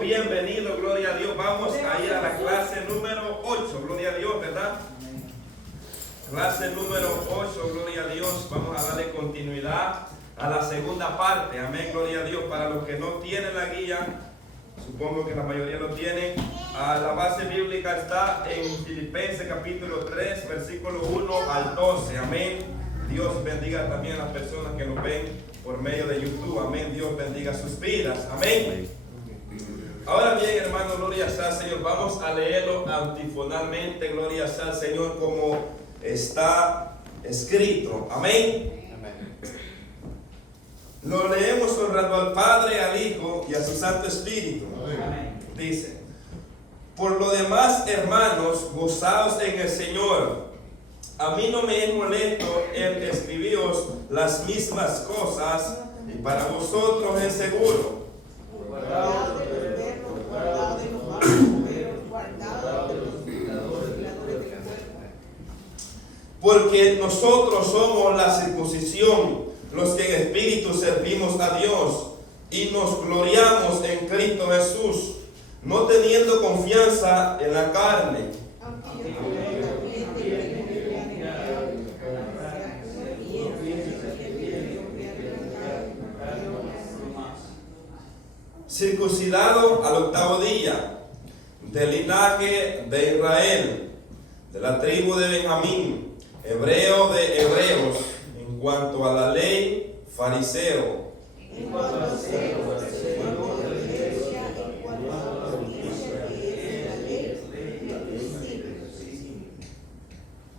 Bienvenido, gloria a Dios. Vamos a ir a la clase número 8, gloria a Dios, ¿verdad? Clase número 8, gloria a Dios. Vamos a darle continuidad a la segunda parte, amén, gloria a Dios. Para los que no tienen la guía, supongo que la mayoría lo tienen, la base bíblica está en Filipenses capítulo 3, versículo 1 al 12, amén. Dios bendiga también a las personas que nos ven por medio de YouTube, amén. Dios bendiga sus vidas, amén. Ahora bien, hermano, gloria sea al Señor. Vamos a leerlo antifonalmente, gloria sea al Señor, como está escrito. Amén. Lo leemos honrando al Padre, al Hijo y a su Santo Espíritu. Amén. Dice: por lo demás, hermanos, gozaos en el Señor. A mí no me es molesto el escribiros las mismas cosas, y para vosotros es seguro. Porque nosotros somos la circuncisión, los que en espíritu servimos a Dios y nos gloriamos en Cristo Jesús, no teniendo confianza en la carne. Circuncidado al octavo día, del linaje de Israel, de la tribu de Benjamín, hebreo de hebreos, en cuanto a la ley, fariseo. En cuanto al celo, siervo de la iglesia, en cuanto a la justicia que es la ley,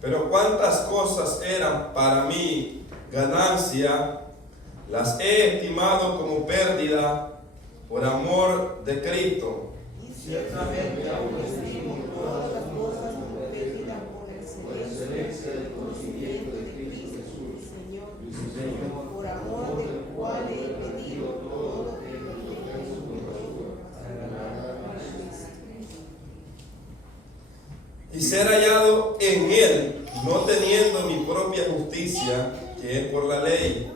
pero cuántas cosas eran para mí ganancia, las he estimado como pérdida por amor de Cristo. Y ciertamente aún estimo todas las cosas como pérdida por excelencia del conocimiento de Cristo Jesús, Señor, por amor del cual he pedido todo lo que y ser hallado en Él, no teniendo mi propia justicia, que es por la ley,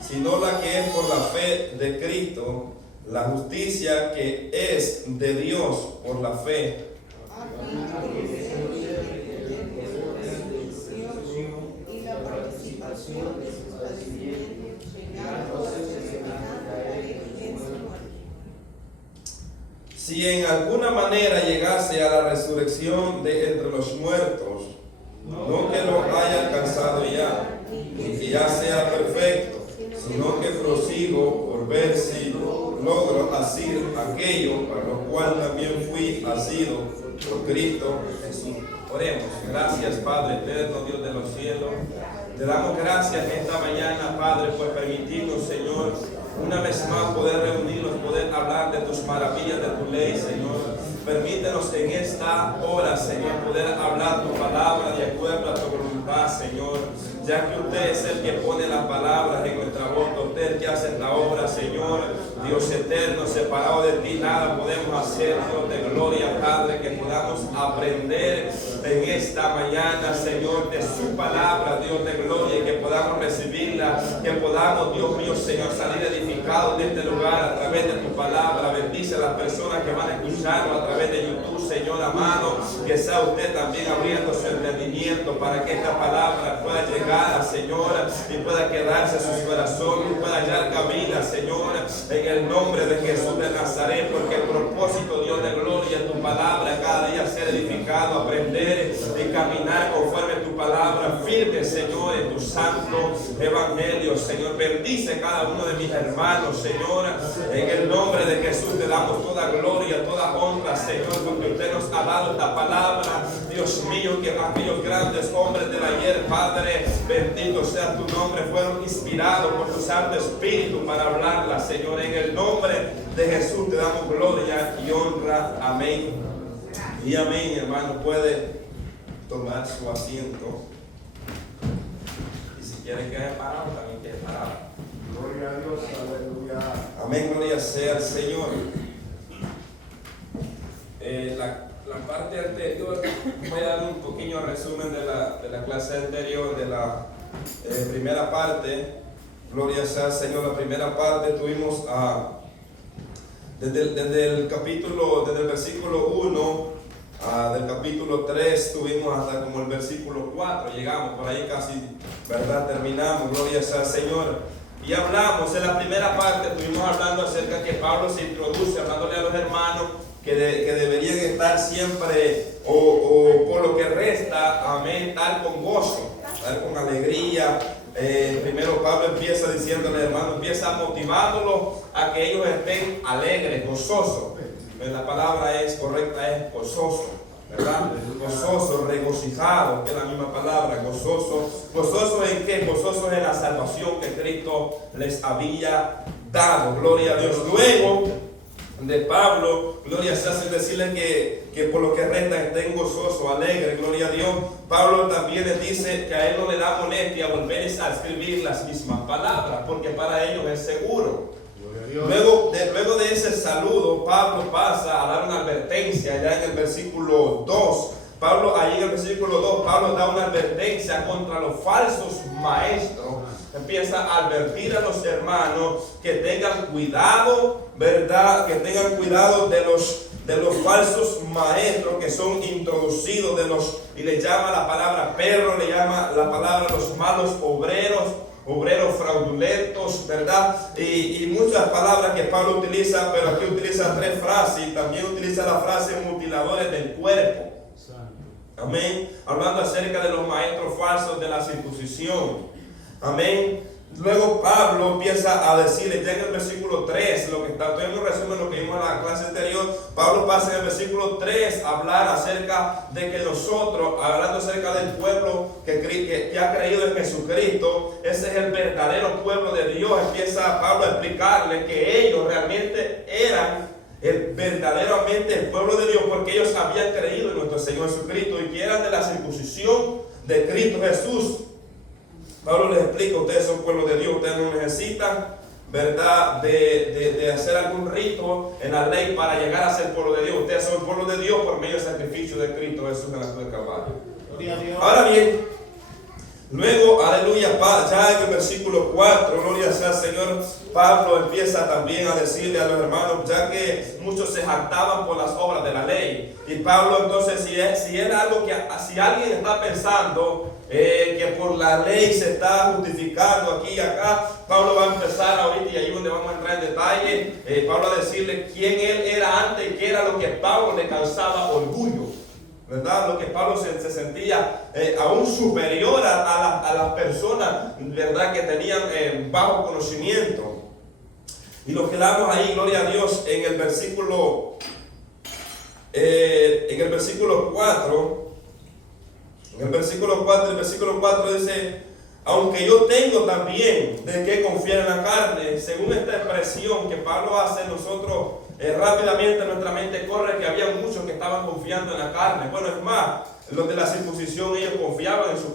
sino la que es por la fe de Cristo, la justicia que es de Dios por la fe. Y la participación de sus padecimientos, si en alguna manera llegase a la resurrección de entre los muertos, no que lo haya alcanzado ya, ni que ya sea perfecto, sino que prosigo por ver si logro asir aquello para lo cual también fui asido por Cristo Jesús. Oremos. Gracias, Padre eterno, Dios de los cielos. Te damos gracias esta mañana, Padre, por permitirnos, Señor, una vez más poder reunirnos, poder hablar de tus maravillas, de tu ley, Señor. Permítenos en esta hora, Señor, poder hablar tu palabra de acuerdo a tu voluntad, Señor. Ya que usted es el que pone las palabras en nuestra boca, usted es el que hace la obra, Señor. Dios eterno, separado de ti, nada podemos hacer, Dios de gloria, Padre, que podamos aprender en esta mañana, Señor, de su palabra, Dios de gloria, y que podamos recibirla, que podamos, Dios mío, Señor, salir edificados de este lugar a través de tu palabra. Bendice a las personas que van a escucharlo a través de YouTube, Señor amado, que sea usted también abriendo su entendimiento para que esta palabra pueda llegar a Señor y pueda quedarse en su corazón y pueda hallar cabida, Señor, en el nombre de Jesús de Nazaret, porque el propósito, Dios de gloria, en tu palabra cada día ser edificado, aprender y caminar conforme a tu palabra firme, Señor, en tu santo evangelio. Señor, bendice cada uno de mis hermanos, Señor, en el nombre de Jesús te damos toda gloria, toda honra, Señor, porque usted nos ha dado esta palabra, Dios mío, que aquellos grandes hombres del ayer, Padre, bendito sea tu nombre, fueron inspirados por tu Santo Espíritu para hablarla, Señor. En el nombre de Jesús te damos gloria y honra. Amén y amén. Hermano, puede tomar su asiento. Y si quiere quedar parado, también quede parado. Gloria a Dios, aleluya. Amén, gloria sea al Señor. La parte anterior, voy a dar un pequeño resumen de la clase anterior, de la primera parte. Gloria sea al Señor. La primera parte tuvimos desde el versículo 1 del capítulo 3 tuvimos hasta como el versículo 4, llegamos por ahí casi, ¿verdad? Terminamos, gloria sea al Señor. Y hablamos, en la primera parte estuvimos hablando acerca que Pablo se introduce, hablándole a los hermanos que deberían estar siempre, o por lo que resta, amén, tal con gozo, tal con alegría. Primero Pablo empieza diciéndole, hermano, empieza motivándolos a que ellos estén alegres, gozosos. La palabra es correcta, es gozoso, ¿verdad? Gozoso, regocijado, que es la misma palabra, gozoso. ¿Gozoso en qué? Gozoso en la salvación que Cristo les había dado, gloria a Dios. Luego de Pablo, gloria sea, sin decirle que por lo que resta estén gozosos, alegres, gloria a Dios. Pablo también les dice que a él no le da molestia volver a escribir las mismas palabras, porque para ellos es seguro. Luego de ese saludo, Pablo pasa a dar una advertencia ya en el versículo 2. Ahí en el versículo 2, Pablo da una advertencia contra los falsos maestros. Empieza a advertir a los hermanos que tengan cuidado, ¿verdad? Que tengan cuidado de los falsos maestros que son introducidos, y le llama la palabra perro, le llama la palabra los malos obreros fraudulentos, ¿verdad? Y muchas palabras que Pablo utiliza, pero aquí utiliza 3 frases y también utiliza la frase mutiladores del cuerpo. Amén. Hablando acerca de los maestros falsos de la circuncisión. Amén. Luego Pablo empieza a decirle, ya en el versículo 3, estoy en un resumen de lo que vimos en la clase anterior. Pablo pasa en el versículo 3 a hablar acerca de que nosotros, hablando acerca del pueblo que ha creído en Jesucristo, ese es el verdadero pueblo de Dios. Empieza Pablo a explicarle que ellos realmente eran verdaderamente el pueblo de Dios, porque ellos habían creído en nuestro Señor Jesucristo y que eran de la circuncisión de Cristo Jesús. Pablo les explica, ustedes son pueblo de Dios, ustedes no necesitan, ¿verdad?, de hacer algún rito en la ley para llegar a ser pueblo de Dios. Ustedes son pueblo de Dios por medio del sacrificio de Cristo Jesús en la cruz del Calvario. Ahora bien, luego, aleluya, ya en el versículo 4, gloria sea al Señor, Pablo empieza también a decirle a los hermanos, ya que muchos se jactaban por las obras de la ley. Y Pablo entonces, si alguien está pensando que por la ley se está justificando aquí y acá, Pablo va a empezar ahorita, y ahí es donde vamos a entrar en detalle, Pablo a decirle quién él era antes y qué era lo que Pablo le causaba orgullo, ¿verdad? Lo que Pablo se sentía aún superior a las personas, ¿verdad?, que tenían bajo conocimiento. Y lo que damos ahí, gloria a Dios, en el versículo 4. En el versículo 4 dice, aunque yo tengo también de qué confiar en la carne. Según esta expresión que Pablo hace, nosotros rápidamente nuestra mente corre que había muchos que estaban confiando en la carne. Bueno, es más, los de la circuncisión, ellos confiaban en sus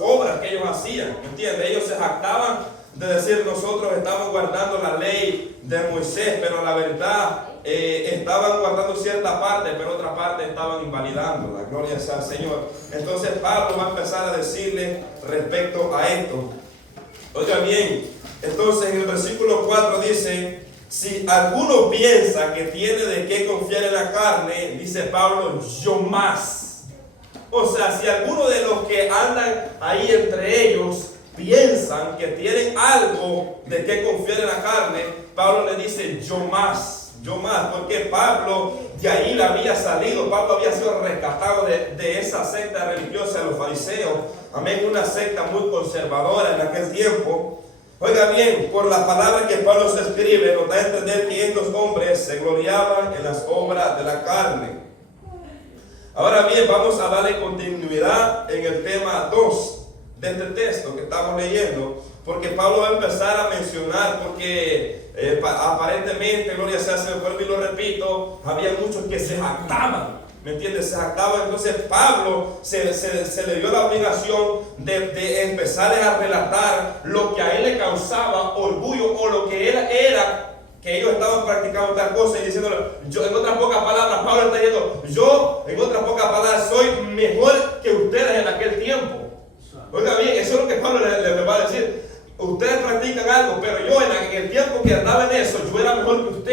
obras que ellos hacían, ¿entiendes? Ellos se jactaban de decir, nosotros estamos guardando la ley de Moisés, pero la verdad estaban guardando cierta parte, pero otra parte estaban invalidándola. Gloria sea al Señor. Entonces Pablo va a empezar a decirle respecto a esto. Oiga bien, entonces en el versículo 4 dice, si alguno piensa que tiene de qué confiar en la carne, dice Pablo, yo más. O sea, si alguno de los que andan ahí entre ellos piensan que tienen algo de qué confiar en la carne, Pablo le dice, yo más, porque Pablo de ahí le había salido. Pablo había sido rescatado de esa secta religiosa de los fariseos, amén, una secta muy conservadora en aquel tiempo. Oiga bien, por la palabra que Pablo se escribe, nos da a entender que estos hombres se gloriaban en las obras de la carne. Ahora bien, vamos a darle continuidad en el tema 2 de este texto que estamos leyendo, porque Pablo va a empezar a mencionar, porque aparentemente, gloria sea, se me vuelvo y lo repito, había muchos que se jactaban, ¿me entiendes? Se jactaban. Entonces Pablo se le dio la obligación de empezar a relatar lo que a él le causaba orgullo, o lo que él era, que ellos estaban practicando tal cosa, y diciéndole, yo, en otras pocas palabras, Pablo está diciendo, yo, en otras pocas palabras, soy mejor que ustedes en aquel tiempo. Oiga bien, eso es lo que Pablo le va a decir. Ustedes practican algo, pero yo en el tiempo que andaba en eso, yo era mejor que ustedes.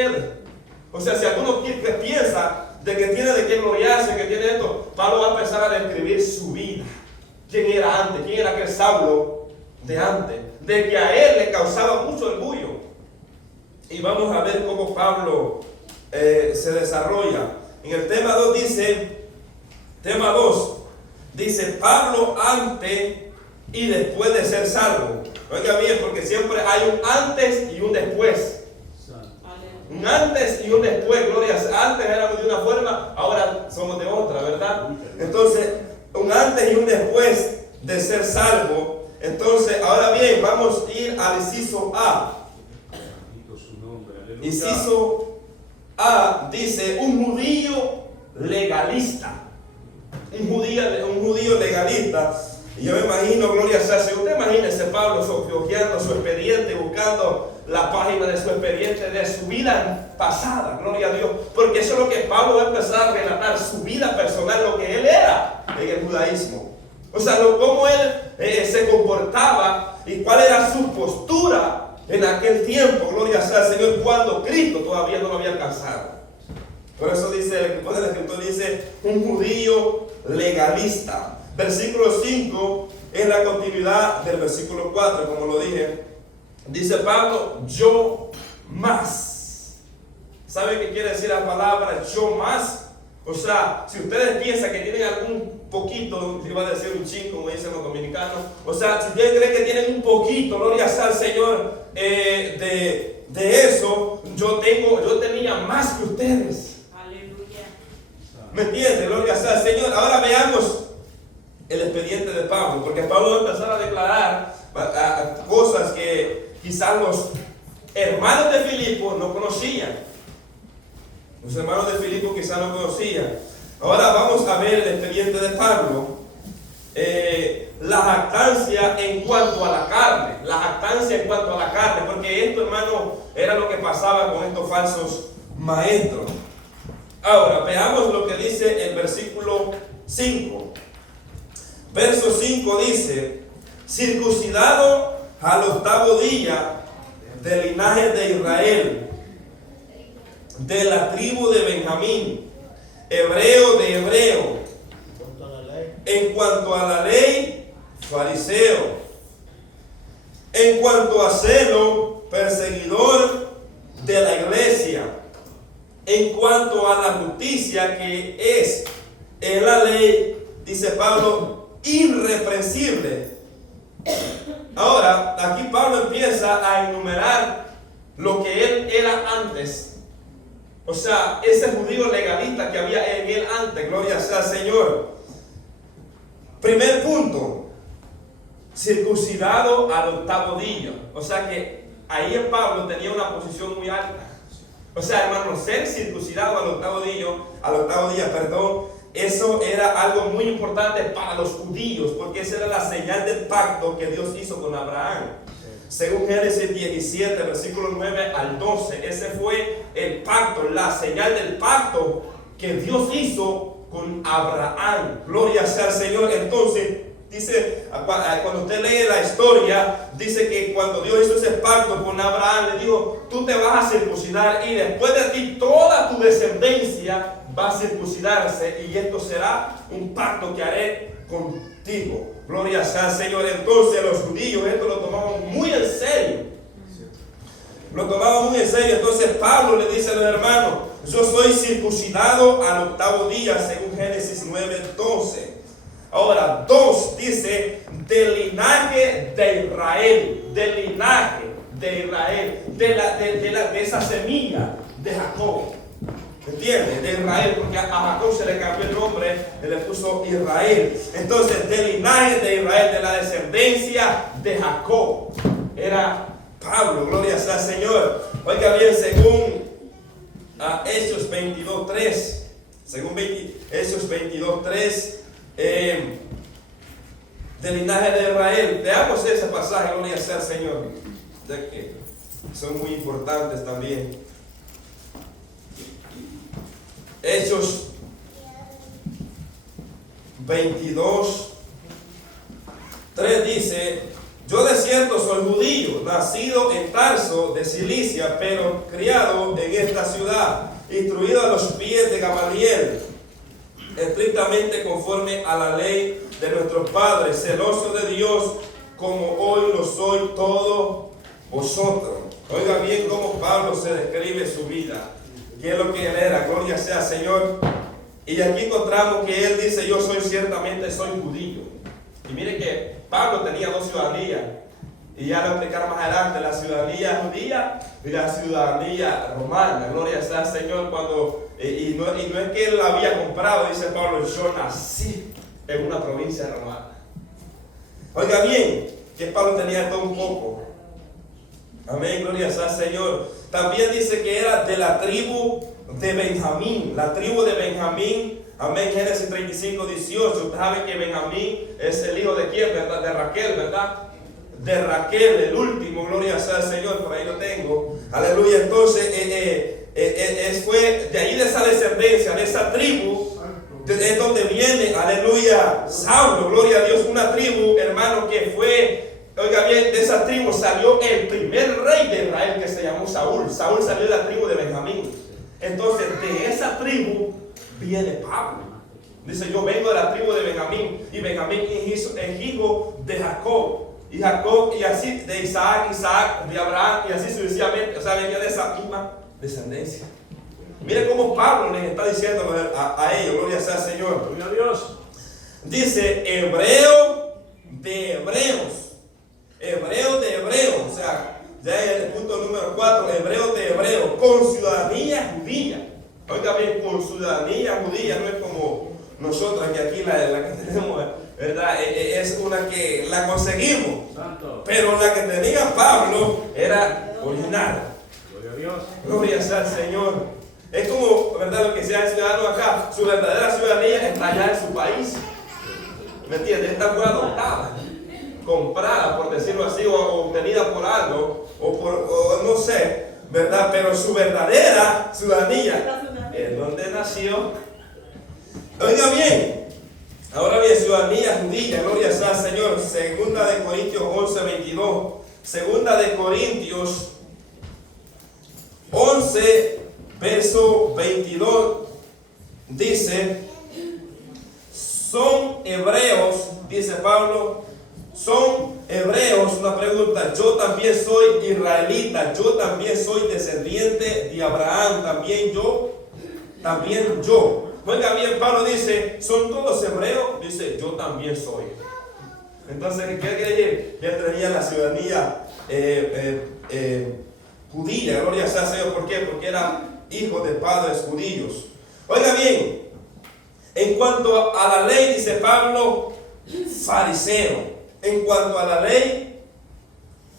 O sea, si alguno piensa de que tiene de qué gloriarse, que tiene esto, Pablo va a empezar a describir su vida. ¿Quién era antes? ¿Quién era aquel Saulo de antes? De que a él le causaba mucho orgullo. Y vamos a ver cómo Pablo se desarrolla. En el tema 2 dice Pablo antes y después de ser salvo. Oiga bien, porque siempre hay un antes y un después. Un antes y un después, gloria. Antes éramos de una forma, ahora somos de otra, ¿verdad? Entonces, un antes y un después de ser salvo. Entonces, ahora bien, vamos a ir al inciso A. Inciso A dice un judío legalista. Un judío legalista. Y yo me imagino, gloria a Dios, si usted imagínese Pablo hojeando su expediente, buscando la página de su expediente de su vida pasada, gloria a Dios, porque eso es lo que Pablo va a empezar a relatar, su vida personal, lo que él era en el judaísmo. O sea, cómo él se comportaba y cuál era su postura en aquel tiempo, gloria sea al Señor, cuando Cristo todavía no lo había alcanzado. Por eso dice, el escritor dice, un judío legalista. Versículo 5 es la continuidad del versículo 4, como lo dije. Dice Pablo, yo más. ¿Sabe qué quiere decir la palabra yo más? O sea, si ustedes piensan que tienen algún poquito, iba a decir un chin, como dicen los dominicanos, o sea, si ustedes creen que tienen un poquito, gloria sea al Señor, de eso, yo tenía más que ustedes. Aleluya. ¿Me entienden? Gloria sea al Señor. Ahora veamos el expediente de Pablo, porque Pablo va a empezar a declarar cosas que quizás los hermanos de Filipo no conocían. Los hermanos de Filipo quizás no conocían. Ahora vamos a ver el expediente de Pablo. La jactancia en cuanto a la carne. La jactancia en cuanto a la carne. Porque esto, hermano, era lo que pasaba con estos falsos maestros. Ahora, veamos lo que dice el versículo 5. Verso 5 dice, circuncidado al 8º día del linaje de Israel, de la tribu de Benjamín, hebreo de hebreo, en cuanto a la ley, fariseo, en cuanto a celo, perseguidor de la iglesia, en cuanto a la justicia que es en la ley, dice Pablo, irreprensible. Ahora, aquí Pablo empieza a enumerar lo que él era antes. O sea, ese judío legalista que había en él antes, gloria sea al Señor. Primer punto, circuncidado al 8º día. O sea que ahí en Pablo tenía una posición muy alta. O sea, hermano, ser circuncidado al 8º día, eso era algo muy importante para los judíos, porque esa era la señal del pacto que Dios hizo con Abraham. Según Génesis 17, versículo 9 al 12, ese fue el pacto, la señal del pacto que Dios hizo con Abraham. Gloria sea al Señor. Entonces, dice, cuando usted lee la historia, dice que cuando Dios hizo ese pacto con Abraham, le dijo, tú te vas a circuncidar y después de ti toda tu descendencia va a circuncidarse y esto será un pacto que haré contigo. Gloria sea al Señor. Entonces los judíos esto lo tomaban muy en serio. Lo tomaban muy en serio. Entonces Pablo le dice a los hermanos, yo soy circuncidado al 8º día, según Génesis 9:12. Ahora, 2 dice, del linaje de Israel, del linaje de Israel, de esa semilla de Jacob. ¿Entiendes? De Israel, porque a Jacob se le cambió el nombre, le puso Israel. Entonces, del linaje de Israel, de la descendencia de Jacob, era Pablo, gloria sea al Señor. Oiga bien, según Hechos 22:3, Hechos 22:3, del linaje de Israel. Veamos ese pasaje, gloria sea al Señor, ya que son muy importantes también. Hechos 22:3 dice, yo de cierto soy judío, nacido en Tarso de Cilicia, pero criado en esta ciudad, instruido a los pies de Gamaliel, estrictamente conforme a la ley de nuestros padres, celoso de Dios, como hoy lo soy todos vosotros. Oiga bien cómo Pablo se describe su vida, qué es lo que él era, gloria sea Señor. Y aquí encontramos que él dice, yo ciertamente soy judío. Y mire que Pablo tenía dos ciudadanías, y ya lo explicaré más adelante, la ciudadanía judía y la ciudadanía romana, gloria sea Señor. Y no es que él la había comprado, dice Pablo, yo nací en una provincia romana. Oiga bien, que Pablo tenía todo un poco. Amén, gloria sea Señor. También dice que era de la tribu de Benjamín. La tribu de Benjamín, amén, Génesis 35, 18. Usted sabe que Benjamín es el hijo de quién, ¿verdad? De Raquel, ¿verdad? De Raquel, el último, gloria sea el Señor, por ahí lo tengo. Aleluya. Entonces, fue de ahí, de esa descendencia, de esa tribu, es donde viene, aleluya, Saulo, gloria a Dios, una tribu, hermano, que fue, oiga bien, de esa tribu salió el primer rey de Israel, que se llamó Saúl. Saúl salió de la tribu de Benjamín. Entonces, de esa tribu viene Pablo. Dice, yo vengo de la tribu de Benjamín, y Benjamín es hijo de Jacob, y Jacob, y así de Isaac, de Abraham, y así sucesivamente. O sea, venía de esa misma descendencia. Mire cómo Pablo les está diciendo a ellos, gloria sea al Señor. Gloria a Dios. Dice, hebreo de hebreos. Hebreo de hebreos. O sea, ya en el punto número 4, hebreo de hebreos, con ciudadanía judía. Oiga bien, con ciudadanía judía, no es como nosotros que aquí la que tenemos, ¿verdad? Es una que la conseguimos. Santo. Pero la que tenía Pablo era original. Gloria a Dios. Gloria sea al Señor. Es como, ¿verdad? Lo que sea el ciudadano acá, su verdadera ciudadanía está allá en su país. ¿Me entiendes? Esta fue adoptada, comprada, por decirlo así, o obtenida por algo, o no sé, ¿verdad? Pero su verdadera ciudadanía es donde nació. Oiga bien, ahora bien, ciudadanía judía, gloria sea al Señor. Segunda de Corintios 11, 22. Segunda de Corintios 11, verso 22, dice, son hebreos, dice Pablo, son hebreos, una pregunta, yo también soy israelita, yo también soy descendiente de Abraham, también yo. Oiga bien, Pablo dice, ¿son todos hebreos? Dice, yo también soy. Entonces, ¿qué quiere decir? Que él tenía la ciudadanía judía, gloria sea al Señor. ¿Por qué? Porque era hijo de padres judíos. Oiga bien, en cuanto a la ley, dice Pablo, fariseo. En cuanto a la ley,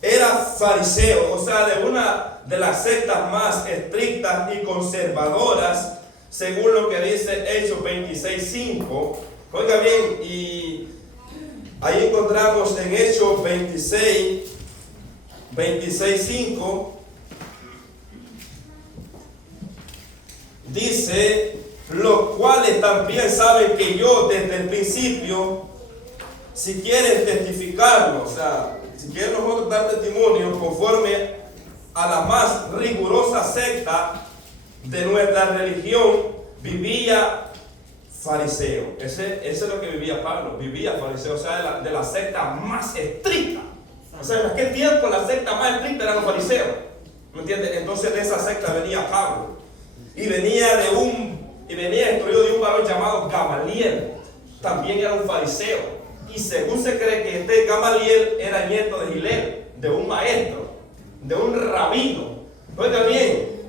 era fariseo, o sea, de una de las sectas más estrictas y conservadoras, según lo que dice Hechos 26:5. Oiga bien, y ahí encontramos en Hechos 26:5. Dice, los cuales también saben que yo desde el principio, si quieren testificarlo, o sea, si quieren nosotros dar testimonio conforme a la más rigurosa secta de nuestra religión, vivía fariseo. Ese es lo que vivía Pablo, vivía fariseo, o sea, de la secta más estricta. O sea, en aquel tiempo la secta más estricta eran los fariseos. ¿Me entiendes? Entonces de esa secta venía Pablo. Y venía instruido de un varón llamado Gamaliel. También era un fariseo. Y según se cree que este Gamaliel era nieto de Gilel, de un maestro, de un rabino. Oiga bien,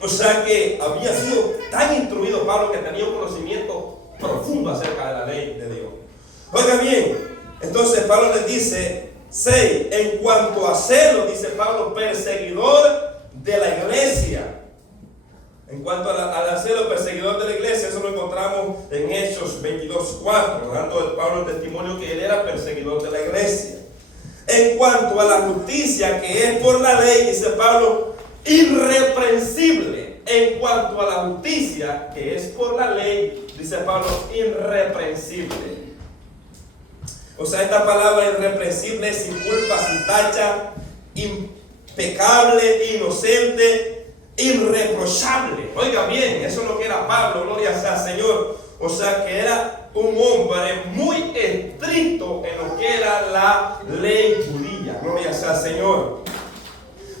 o sea que había sido tan instruido Pablo que tenía un conocimiento profundo acerca de la ley de Dios. Oiga bien, entonces Pablo les dice, 6, en cuanto a celo, dice Pablo, perseguidor de la iglesia. En cuanto al celo, perseguidor de la iglesia, eso lo encontramos en Hechos 22:4, dando Pablo el testimonio que él era perseguidor de la iglesia. En cuanto a la justicia que es por la ley, dice Pablo, irreprensible. En cuanto a la justicia que es por la ley, dice Pablo, irreprensible. O sea, esta palabra irreprensible es sin culpa, sin tacha, impecable, inocente. irreprochable. Oiga bien, eso es lo que era Pablo, gloria sea al Señor. O sea que era un hombre muy estricto en lo que era la ley judía, gloria sea al Señor.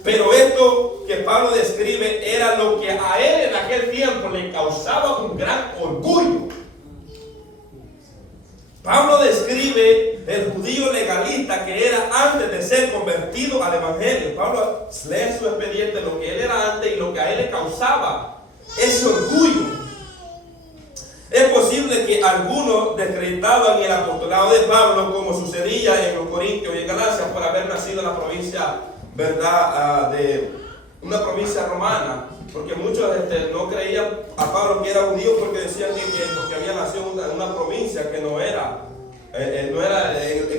Pero esto que Pablo describe era lo que a él en aquel tiempo le causaba un gran orgullo. Pablo describe el judío legalista que era antes de ser convertido al evangelio. Pablo lee su expediente, lo que él era antes y lo que a él le causaba ese orgullo. Es posible que algunos descreditaban el apostolado de Pablo, como sucedía en los Corintios y en Galacia, por haber nacido en la provincia, ¿verdad?, de una provincia romana, porque muchos no creían a Pablo que era judío porque decían que había nacido en una provincia que no era en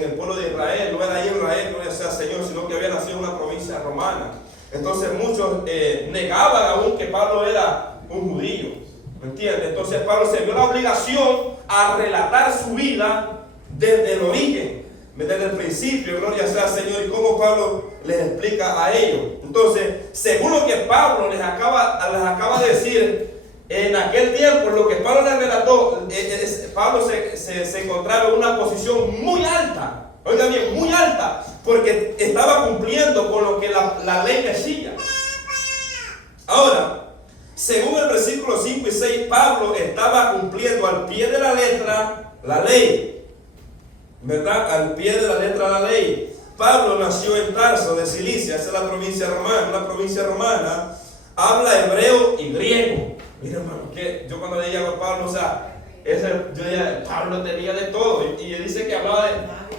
el pueblo de Israel, no era ahí en Israel, gloria sea al Señor, sino que había nacido en una provincia romana. Entonces muchos negaban aún que Pablo era un judío. ¿Me entiendes? Entonces Pablo se vio la obligación a relatar su vida desde el origen, desde el principio, gloria sea al Señor, y cómo Pablo les explica a ellos. Entonces, según lo que Pablo les acaba de decir, en aquel tiempo, lo que Pablo les relató, Pablo se encontraba en una posición muy alta, oiga bien, muy alta, porque estaba cumpliendo con lo que la ley decía. Ahora, según el versículo 5 y 6, Pablo estaba cumpliendo al pie de la letra la ley, ¿verdad? Al pie de la letra la ley. Pablo nació en Tarso de Cilicia, esa es la provincia romana. Una provincia romana habla hebreo y griego. Mira, hermano, que yo cuando leía a Pablo, o sea, yo decía, Pablo tenía de todo. Y dice que hablaba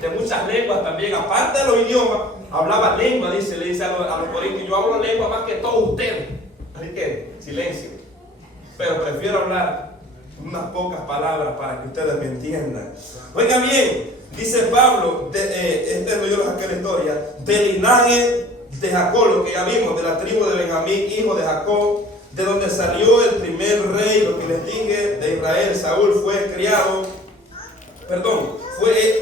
de muchas lenguas también. Aparte de los idiomas, hablaba lengua, le dice a los corintios, yo hablo lengua más que todos ustedes. Así que, silencio. Pero prefiero hablar unas pocas palabras para que ustedes me entiendan. Oiga bien, dice Pablo, yo lo saqué la historia, del linaje de Jacob, lo que ya vimos, de la tribu de Benjamín, hijo de Jacob, de donde salió el primer rey, lo que les dije, de Israel. Saúl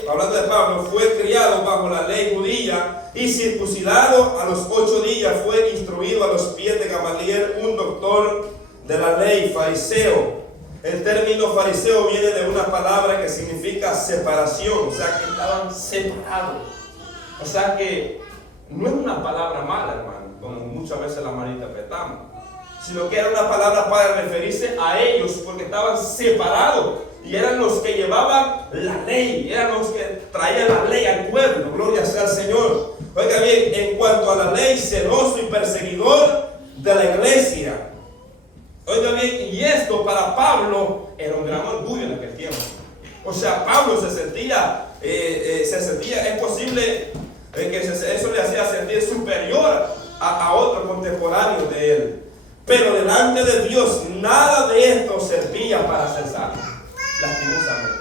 hablando de Pablo, fue criado bajo la ley judía y circuncidado a los 8 días, fue instruido a los pies de Gamaliel, un doctor de la ley, fariseo. El término fariseo viene de una palabra que significa separación, o sea que estaban separados. O sea que no es una palabra mala, hermano, como muchas veces la malinterpretamos, sino que era una palabra para referirse a ellos porque estaban separados y eran los que llevaban la ley, eran los que traían la ley al pueblo, gloria sea al Señor. Oiga bien, en cuanto a la ley, celoso y perseguidor de la iglesia. Oiga bien, y esto para Pablo era un gran orgullo en aquel tiempo. O sea, Pablo se sentía, es posible que eso le hacía sentir superior a otros contemporáneos de él. Pero delante de Dios nada de esto servía para ser salvo, lastimosamente.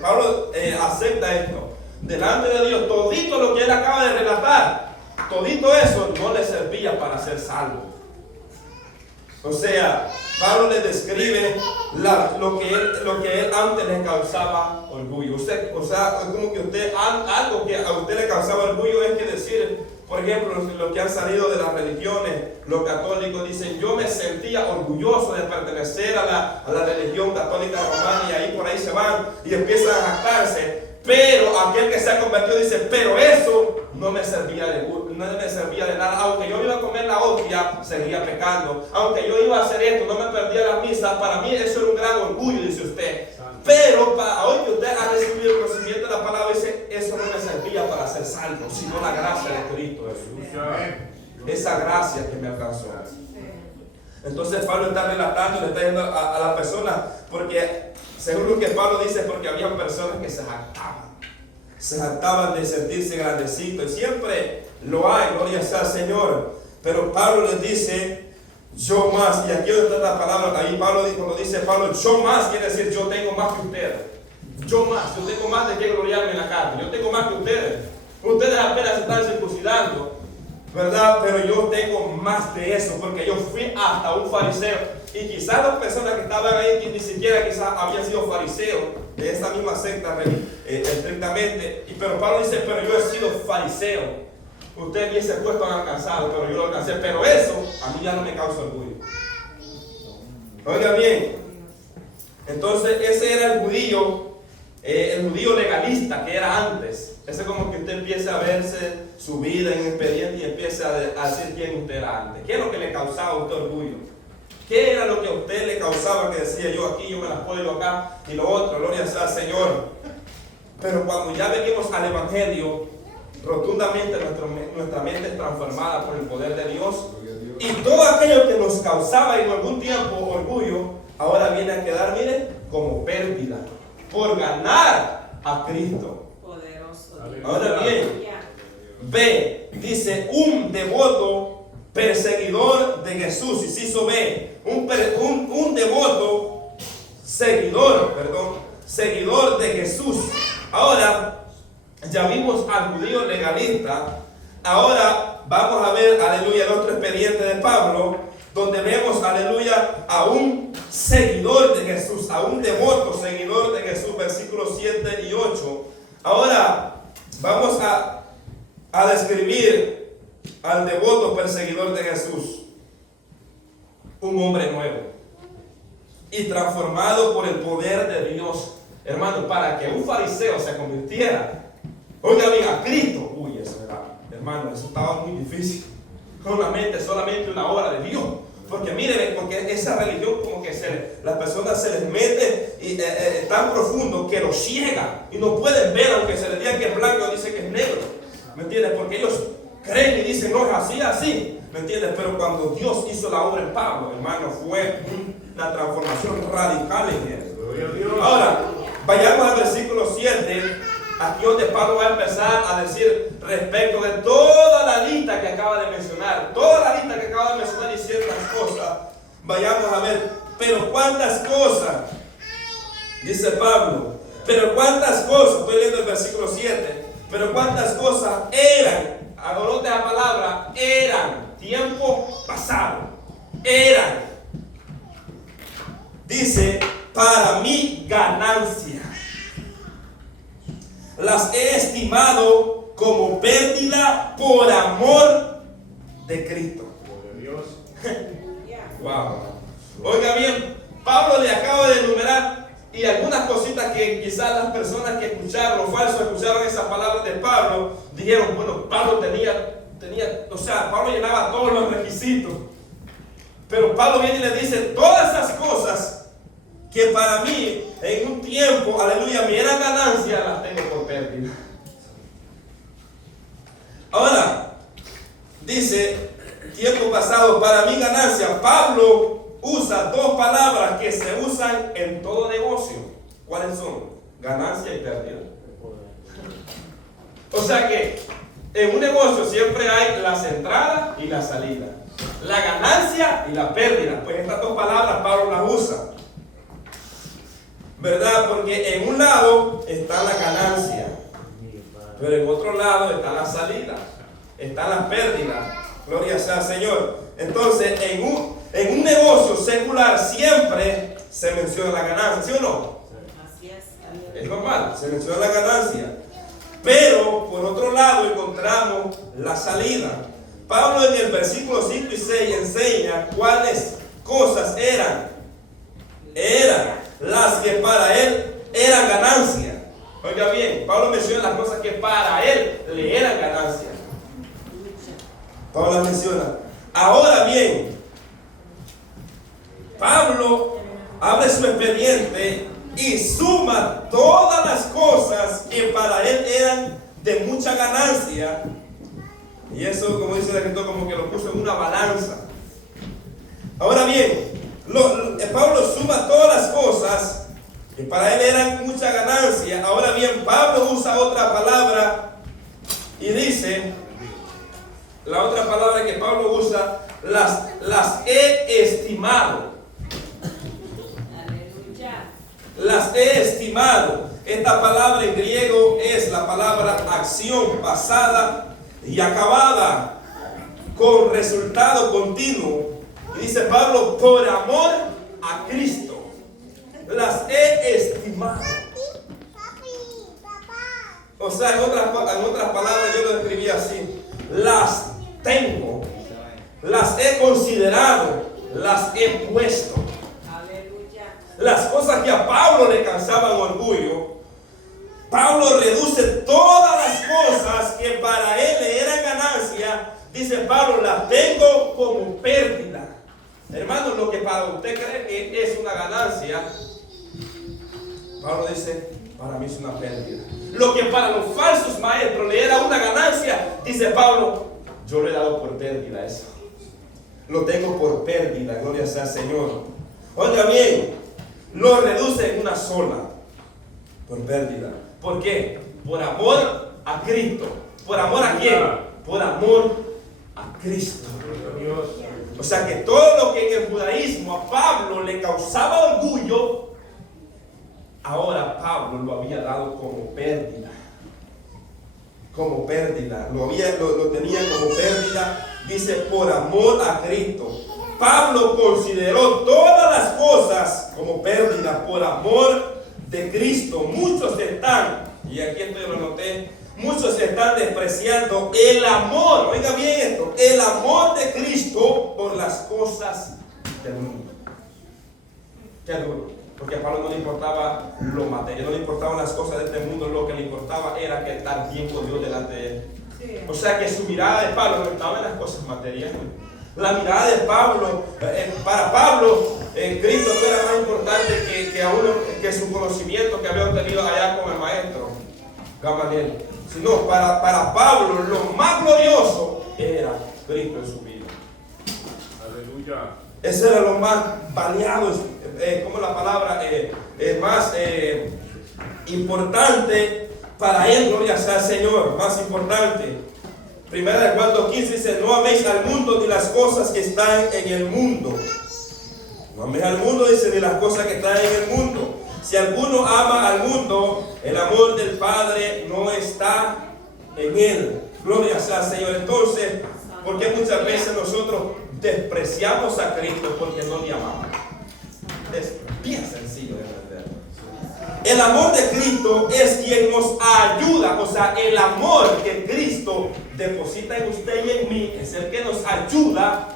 Pablo acepta esto. Delante de Dios, todito lo que él acaba de relatar, todito eso no le servía para ser salvo. O sea, Pablo le describe lo que él antes le causaba orgullo. Como que algo que a usted le causaba orgullo es que decir, por ejemplo, los que han salido de las religiones, los católicos dicen, yo me sentía orgulloso de pertenecer a la religión católica romana, y ahí por ahí se van y empiezan a jactarse. Pero aquel que se ha convertido dice, pero eso no me servía de nada. Aunque yo iba a comer la hostia, seguía pecando. Aunque yo iba a hacer esto, no me perdía las misas. Para mí eso era un gran orgullo, dice usted. Pero para hoy que usted ha recibido el conocimiento de la palabra, dice, eso no me servía para ser salvo, sino la gracia de Cristo Jesús. Esa gracia que me alcanzó. Entonces Pablo está relatando, le está diciendo a la persona, porque según lo que Pablo dice, porque había personas que se jactaban de sentirse grandecitos, y siempre lo hay, gloria sea al Señor. Pero Pablo les dice, yo más, y aquí donde está la palabra, ahí Pablo cuando dice Pablo, yo más, quiere decir yo tengo más que ustedes. Yo tengo más de que gloriarme en la carne, yo tengo más que ustedes. Ustedes apenas se están circuncidando, ¿verdad? Pero yo tengo más de eso, porque yo fui hasta un fariseo. Y quizás las personas que estaban ahí, que ni siquiera quizás habían sido fariseos de esa misma secta estrictamente. Pero Pablo dice, pero yo he sido fariseo. usted hubiese puesto a alcanzado, pero yo lo alcancé. Pero eso a mí ya no me causa orgullo. Oiga bien, entonces ese era el judío legalista que era antes. Ese es como que usted empieza a verse su vida en expediente y empieza a decir quién usted era antes. ¿Qué es lo que le causaba a usted orgullo? ¿Qué era lo que a usted le causaba que decía yo aquí, yo me las puedo acá y lo otro? Gloria sea al Señor. Pero cuando ya venimos al Evangelio, rotundamente nuestra mente es transformada por el poder de Dios. Y todo aquello que nos causaba en algún tiempo orgullo, ahora viene a quedar, mire, como pérdida. Por ganar a Cristo. Poderoso. Ahora bien, B, dice un devoto perseguidor de Jesús. Inciso B, un devoto seguidor de Jesús. Ahora, ya vimos al judío legalista. Ahora vamos a ver, aleluya, el otro expediente de Pablo, donde vemos, aleluya, a un seguidor de Jesús, a un devoto seguidor de Jesús, versículos 7 y 8. Ahora vamos a describir al devoto perseguidor de Jesús. Un hombre nuevo y transformado por el poder de Dios. Hermano, para que un fariseo se convirtiera, oiga bien, a Cristo, uy, eso era, hermano, eso estaba muy difícil. Solamente una obra de Dios. Porque mire, porque esa religión como que las personas se les mete tan profundo que los ciega y no pueden ver, aunque se les diga que es blanco, dice que es negro. ¿Me entiendes? Porque ellos creen y dicen, no, es así, así. ¿Me entiendes? Pero cuando Dios hizo la obra en Pablo, hermano, fue una transformación radical en él. Ahora, vayamos al versículo 7. Aquí donde Pablo va a empezar a decir respecto de toda la lista que acaba de mencionar. Toda la lista que acaba de mencionar y ciertas cosas. Vayamos a ver, pero cuántas cosas, dice Pablo, pero cuántas cosas, estoy leyendo el versículo 7, pero cuántas cosas eran, anote la palabra, eran, tiempo pasado, eran, dice, para mi ganancia. Las he estimado como pérdida por amor de Cristo. Wow. Oiga bien, Pablo le acaba de enumerar y algunas cositas que quizás las personas que escucharon, los falsos escucharon esas palabras de Pablo, dijeron, bueno, Pablo tenía, o sea, Pablo llenaba todos los requisitos. Pero Pablo viene y le dice, todas esas cosas que para mí en un tiempo, aleluya, me eran ganancia, las tengo por pérdida. Ahora, dice, tiempo pasado, para mi ganancia. Pablo usa dos palabras que se usan en todo negocio. ¿Cuáles son? Ganancia y pérdida. O sea que en un negocio siempre hay las entradas y la salida, la ganancia y la pérdida. Pues estas dos palabras Pablo las usa, ¿verdad? Porque en un lado está la ganancia, pero en otro lado está la salida, están las pérdidas. Gloria sea al Señor. Entonces, en un negocio secular siempre se menciona la ganancia, ¿sí o no? Así es. Es normal, se menciona la ganancia. Pero por otro lado encontramos la salida. Pablo en el versículo 5 y 6 enseña cuáles cosas eran las que para él eran ganancia. Oiga bien, Pablo menciona las cosas que para él le eran ganancia. Pablo las menciona. Ahora bien, Pablo abre su expediente y suma todas las cosas que para él eran de mucha ganancia. Y eso, como dice el escritor, como que lo puso en una balanza. Ahora bien, Pablo suma todas las cosas que para él eran mucha ganancia. Ahora bien, Pablo usa otra palabra y dice, la otra palabra que Pablo usa, las he estimado. Aleluya. Las he estimado. Esta palabra en griego es la palabra acción pasada y acabada, con resultado continuo. Y dice Pablo, por amor a Cristo, las he estimado. O sea, en otras palabras yo lo describí así. las cosas que a Pablo le causaban orgullo, Pablo reduce todas las cosas que para él le eran ganancia. Dice Pablo, las tengo como pérdida. Hermanos, lo que para usted cree que es una ganancia, Pablo dice, para mí es una pérdida. Lo que para los falsos maestros le era una ganancia, dice Pablo, yo le he dado por pérdida eso. Lo tengo por pérdida, gloria sea al Señor. Oiga bien, lo reduce en una sola, por pérdida. ¿Por qué? Por amor a Cristo. ¿Por amor a quién? Por amor a Cristo. O sea que todo lo que en el judaísmo a Pablo le causaba orgullo, ahora Pablo lo había dado como pérdida. Como pérdida. Lo tenía como pérdida. Dice, por amor a Cristo. Pablo consideró todas las cosas como pérdida por amor de Cristo. Muchos están, y aquí esto yo lo noté, muchos están despreciando el amor, oiga bien esto, el amor de Cristo por las cosas del mundo. Qué duro, porque a Pablo no le importaba lo material, no le importaban las cosas de este mundo, lo que le importaba era que estar bien con Dios delante de él. O sea que su mirada de Pablo no estaba en las cosas materiales. La mirada de Pablo, para Pablo, Cristo no era más importante que su conocimiento que había obtenido allá con el maestro Gamaliel, sino para Pablo lo más glorioso era Cristo en su vida. Aleluya. Ese era lo más valioso, como la palabra más importante para él, gloria sea al Señor, más importante. Primera de Juan 2:15 dice, no améis al mundo ni las cosas que están en el mundo. No améis al mundo, dice, ni las cosas que están en el mundo. Si alguno ama al mundo, el amor del Padre no está en él. Gloria sea al Señor. Entonces, ¿por qué muchas veces nosotros despreciamos a Cristo? Porque no le amamos. Es bien sencillo de entender. El amor de Cristo es quien nos ayuda, o sea, el amor que Cristo deposita en usted y en mí es el que nos ayuda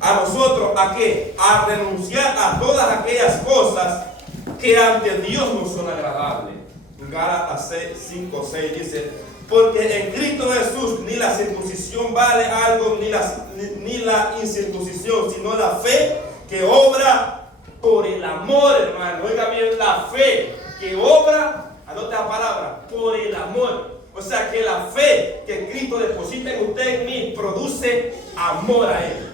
a nosotros a ¿qué? A renunciar a todas aquellas cosas que ante Dios no son agradables. Gálatas 5:6 dice, porque en Cristo Jesús ni la circuncisión vale algo, ni la incircuncisión, sino la fe que obra por el amor, hermano. Oiga bien, la fe que obra, anote la palabra, por el amor. O sea que la fe que Cristo deposita en usted y en mí produce amor a Él.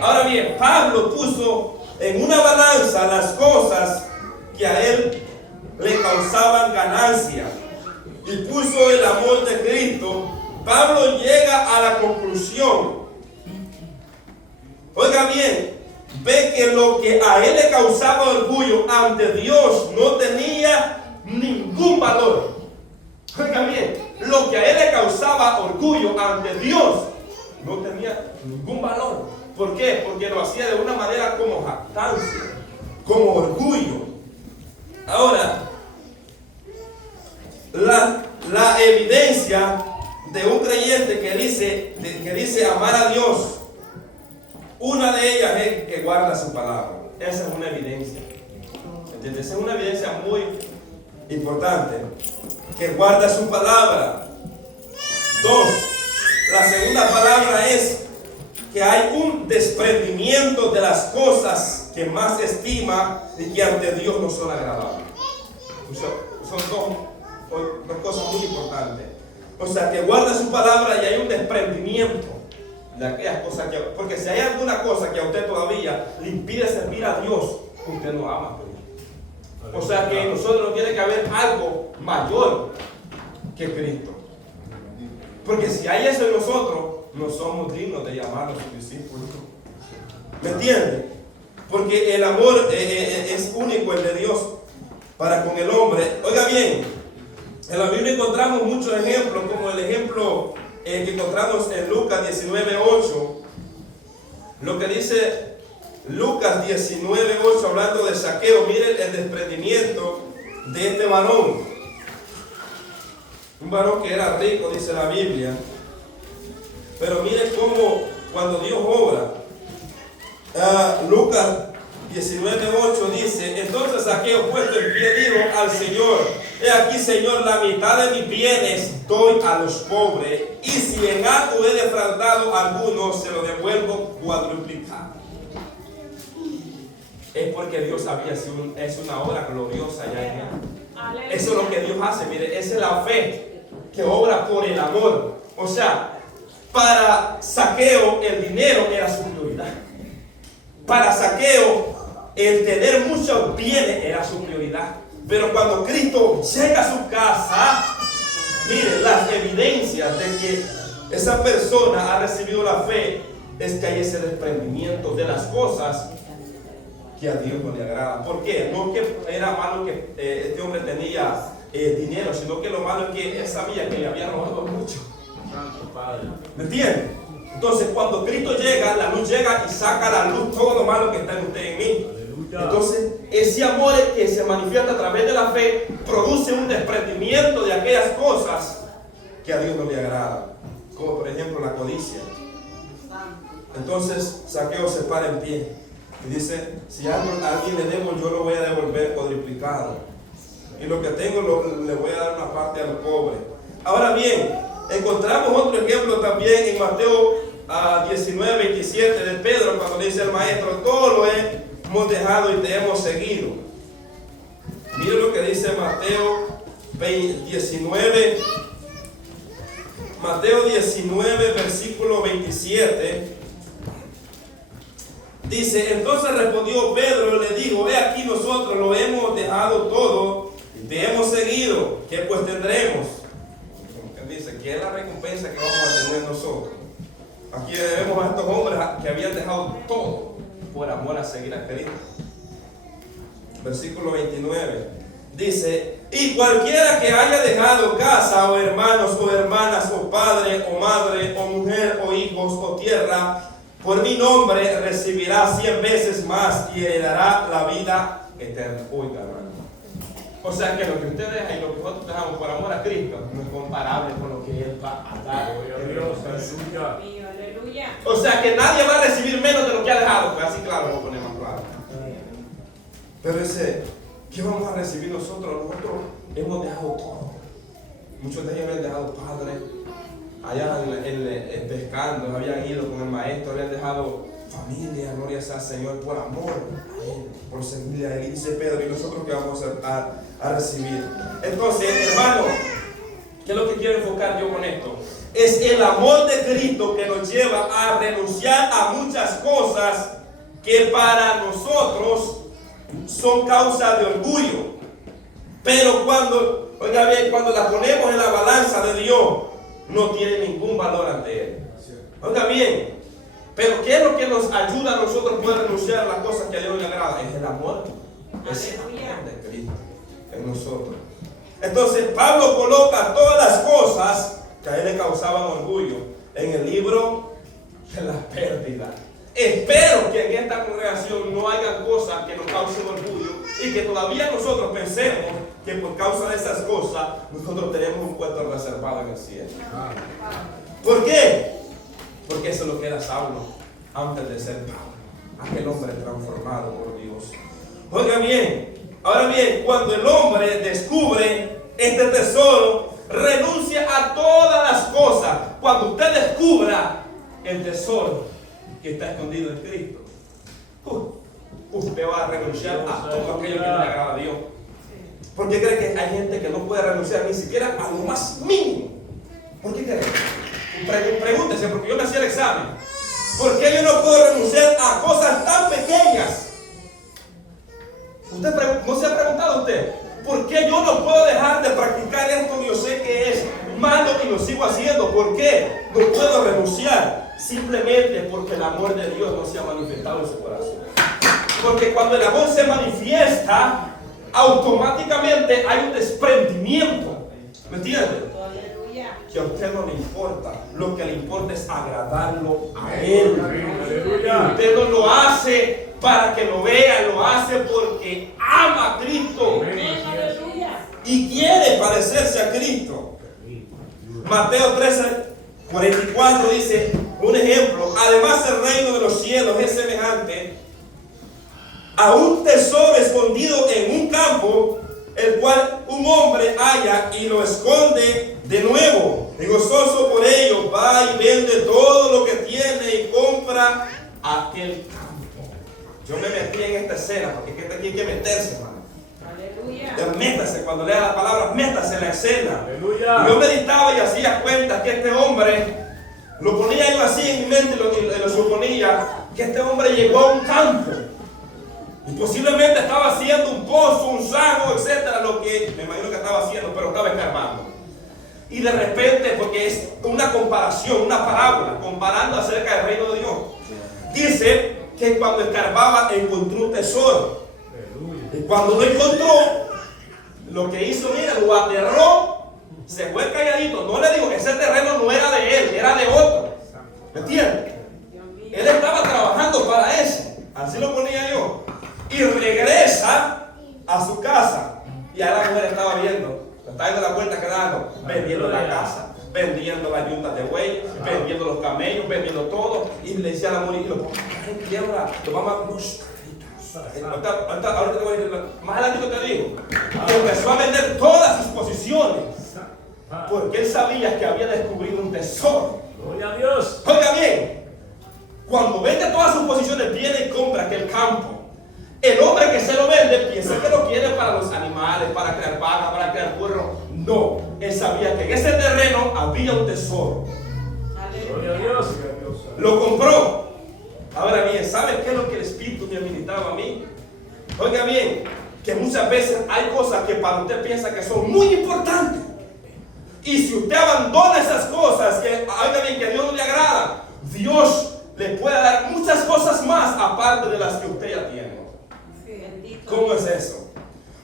Ahora bien, Pablo puso en una balanza las cosas que a él le causaban ganancia y puso el amor de Cristo. Pablo llega a la conclusión, oiga bien, ve que lo que a él le causaba orgullo ante Dios no tenía ningún valor. Oiga bien, lo que a él le causaba orgullo ante Dios no tenía ningún valor. ¿Por qué? Porque lo hacía de una manera como jactancia, como orgullo. Ahora, la evidencia de un creyente que dice amar a Dios, una de ellas es que guarda su palabra. Esa es una evidencia. ¿Entiendes? Esa es una evidencia muy importante. Que guarda su palabra. 2. La segunda palabra es que hay un desprendimiento de las cosas que más estima y que ante Dios no son agradables. Son dos cosas muy importantes. O sea, que guarda su palabra y hay un desprendimiento de aquellas cosas que... Porque si hay alguna cosa que a usted todavía le impide servir a Dios, usted no ama. O sea que en nosotros tiene que haber algo mayor que Cristo. Porque si hay eso en nosotros, no somos dignos de llamarnos sus discípulos. ¿Me entiende? Porque el amor es único, el de Dios para con el hombre. Oiga bien, en la Biblia encontramos muchos ejemplos, como el ejemplo que encontramos en Lucas 19:8. Lo que dice Lucas 19:8, hablando de Zaqueo. Miren el desprendimiento de este varón. Un varón que era rico, dice la Biblia. Pero mire cómo cuando Dios obra. Lucas 19:8 dice: entonces Zaqueo, puesto en pie, dijo al Señor: he aquí, Señor, la mitad de mis bienes doy a los pobres, y si en algo he defraudado a alguno, se lo devuelvo cuadruplicado. Es porque Dios sabía si es una obra gloriosa ya en él. Eso es lo que Dios hace. Mire, esa es la fe que obra por el amor. O sea, para Zaqueo el dinero era su prioridad. Para Zaqueo el tener muchos bienes era su prioridad. Pero cuando Cristo llega a su casa, mire, las evidencias de que esa persona ha recibido la fe es que hay ese desprendimiento de las cosas que a Dios no le agrada. ¿Por qué? No que era malo que este hombre tenía dinero, sino que lo malo es que él sabía que le había robado mucho. ¿Me entiende? Entonces cuando Cristo llega, la luz llega y saca a la luz todo lo malo que está en usted y en mí. Entonces ese amor que se manifiesta a través de la fe produce un desprendimiento de aquellas cosas que a Dios no le agrada, como por ejemplo la codicia. Entonces Zaqueo se para en pie y dice: si a alguien le debo, yo lo voy a devolver cuadruplicado, y lo que tengo le voy a dar una parte a los pobres. Ahora bien, encontramos otro ejemplo también en Mateo 19:27 de Pedro, cuando dice el maestro: todo lo hemos dejado y te hemos seguido. Mire lo que dice Mateo 19, versículo 27. Dice: entonces respondió Pedro y le dijo: he aquí, nosotros lo hemos dejado todo y te hemos seguido. ¿Qué pues tendremos? Dice: ¿qué es la recompensa que vamos a tener nosotros? Aquí vemos a estos hombres que habían dejado todo por amor a seguir a Cristo. Versículo 29 dice: y cualquiera que haya dejado casa, o hermanos, o hermanas, o padre, o madre, o mujer, o hijos, o tierra, por mi nombre, recibirá 100 veces más y heredará la vida eterna. Oiga, hermano. O sea que lo que usted deja y lo que nosotros dejamos por amor a Cristo no es comparable con lo que Él va a dar. O sea que nadie va a recibir menos de lo que ha dejado. Pues así claro, lo ponemos claro. Pero ese, ¿qué vamos a recibir nosotros? Nosotros hemos dejado todo. Muchos de ellos habían dejado padres, allá pescando, habían ido con el maestro, habían dejado familia, gloria sea al Señor, por amor a Él, por servirle a Él. Y dice Pedro: ¿y nosotros qué vamos a recibir? Entonces, hermano, ¿qué es lo que quiero enfocar yo con esto? Es el amor de Cristo que nos lleva a renunciar a muchas cosas que para nosotros son causa de orgullo. Pero cuando, oiga bien, cuando la ponemos en la balanza de Dios, no tiene ningún valor ante Él. Oiga bien, pero ¿qué es lo que nos ayuda a nosotros poder renunciar a las cosas que a Dios le agrada? Es el amor. Es el amor de Cristo en nosotros. Entonces Pablo coloca todas las cosas que a él le causaban orgullo en el libro de la pérdida. Espero que en esta congregación no haya cosas que nos causen orgullo y que todavía nosotros pensemos que por causa de esas cosas nosotros tenemos un puesto reservado en el cielo. ¿Por qué? Porque eso es lo que era Saulo antes de ser Pablo, aquel hombre transformado por Dios. Oiga bien, ahora bien, cuando el hombre descubre este tesoro, renuncia a todas las cosas. Cuando usted descubra el tesoro que está escondido en Cristo, usted va a renunciar a todo aquello que no le agrada a Dios. ¿Por qué cree que hay gente que no puede renunciar ni siquiera a lo más mínimo? ¿Por qué cree? Pregúntese, porque yo me hacía el examen. ¿Por qué yo no puedo renunciar a cosas tan pequeñas? ¿No se ha preguntado usted? ¿Por qué yo no puedo dejar de practicar esto que yo sé que es malo y lo sigo haciendo? ¿Por qué no puedo renunciar? Simplemente porque el amor de Dios no se ha manifestado en su corazón. Porque cuando el amor se manifiesta, automáticamente hay un desprendimiento. ¿Me entiende? Que a usted no le importa. Lo que le importa es agradarlo a Él. Usted no lo hace para que lo vean, lo hace porque ama a Cristo y quiere parecerse a Cristo. Mateo 13:44 dice un ejemplo: además el reino de los cielos es semejante a un tesoro escondido en un campo, el cual un hombre halla y lo esconde de nuevo. Y gozoso por ello va y vende todo lo que tiene y compra aquel campo. Yo me metí en esta escena porque aquí hay que meterse, hermano. Aleluya. Métase, cuando lea la palabra, métase en la escena. Aleluya. Y yo meditaba y hacía cuenta que este hombre, lo ponía yo así en mi mente y lo suponía, que este hombre llegó a un campo. Y posiblemente estaba haciendo un pozo, un sago, etcétera, lo que me imagino que estaba haciendo, pero estaba escarbando. Y de repente, porque es una comparación, una parábola, comparando acerca del reino de Dios. Dice que cuando escarbaba encontró un tesoro. Y cuando lo encontró, lo que hizo, mira, lo aterró, se fue calladito. No le digo que ese terreno no era de él, era de otro. ¿Me entiendes? Él estaba trabajando para ese. Así lo ponía yo. Y regresa a su casa. Y a la mujer estaba viendo. Está dando la vuelta quedando, vendiendo la casa, vendiendo las yuntas de buey, vendiendo los camellos, vendiendo todo. Y le decía a la mujer, lo vamos a dejar en quiebra, lo vamos a... Ahorita te voy a decir, más adelante te digo. Y empezó a vender todas sus posiciones. Porque él sabía que había descubierto un tesoro. Gloria a Dios. Oiga bien, cuando vende todas sus posiciones, viene y compra aquel campo. El hombre que se lo vende piensa que lo quiere para los animales, para crear vacas, para crear burros. No, él sabía que en ese terreno había un tesoro. Gloria a Dios. Lo compró. Ahora bien, ¿sabe qué es lo que el Espíritu me habilitaba a mí? Oiga bien, que muchas veces hay cosas que para usted piensa que son muy importantes. Y si usted abandona esas cosas, que oiga bien, que a Dios no le agrada, Dios le puede dar muchas cosas más aparte de las que usted ya tiene. ¿Cómo es eso?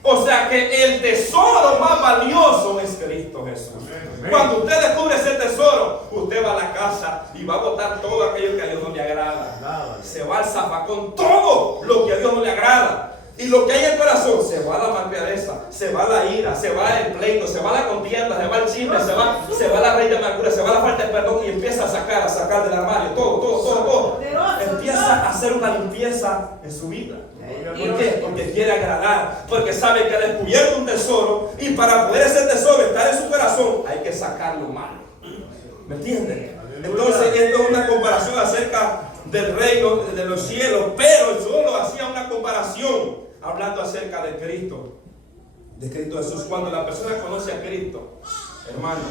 O sea que el tesoro más valioso es Cristo Jesús. Cuando usted descubre ese tesoro, usted va a la casa y va a botar todo aquello que a Dios no le agrada. Se va al zafacón todo lo que a Dios no le agrada. Y lo que hay en el corazón, se va la malcriadeza, se va la ira, se va el pleito, se va la contienda, se va el chisme, se va la raíz de amargura, se va la falta de perdón y empieza a sacar del armario todo. Empieza a hacer una limpieza en su vida. ¿Por qué? Porque quiere agradar, porque sabe que ha descubierto un tesoro y para poder ese tesoro estar en su corazón hay que sacar lo malo. ¿Me entienden? Entonces esto es una comparación acerca del reino de los cielos, pero yo lo hacía una comparación hablando acerca de Cristo Jesús. Cuando la persona conoce a Cristo, hermano,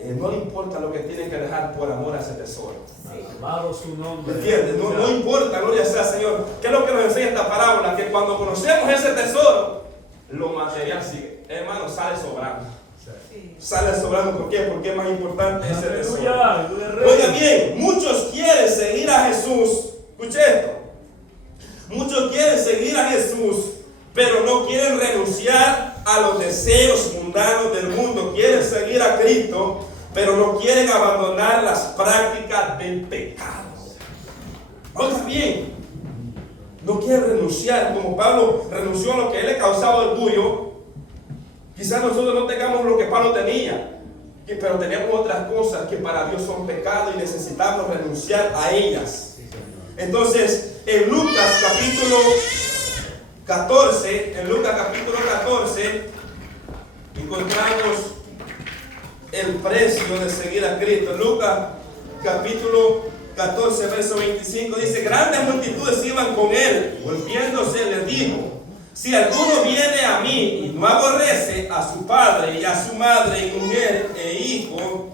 no le importa lo que tiene que dejar por amor a ese tesoro. Alabado su nombre. ¿Me entiendes? No importa, gloria sea Señor. ¿Qué es lo que nos enseña esta parábola? Que cuando conocemos ese tesoro, lo material sigue. Hermano, sale sobrando. Sale sobrando, ¿por qué? Porque es más importante ese tesoro. Oiga bien, muchos quieren seguir a Jesús. Escuche esto. Muchos quieren seguir a Jesús, pero no quieren renunciar a los deseos mundanos del mundo. Quieren seguir a Cristo, pero no quieren abandonar las prácticas del pecado. Oiga bien, no quieren renunciar, como Pablo renunció a lo que él le causaba orgullo. Quizás nosotros no tengamos lo que Pablo tenía, pero tenemos otras cosas que para Dios son pecado y necesitamos renunciar a ellas. Entonces, en Lucas capítulo 14, encontramos el precio de seguir a Cristo. En Lucas capítulo 14, verso 25 dice: grandes multitudes iban con él, volviéndose les dijo: si alguno viene a mí y no aborrece a su padre y a su madre y mujer e hijo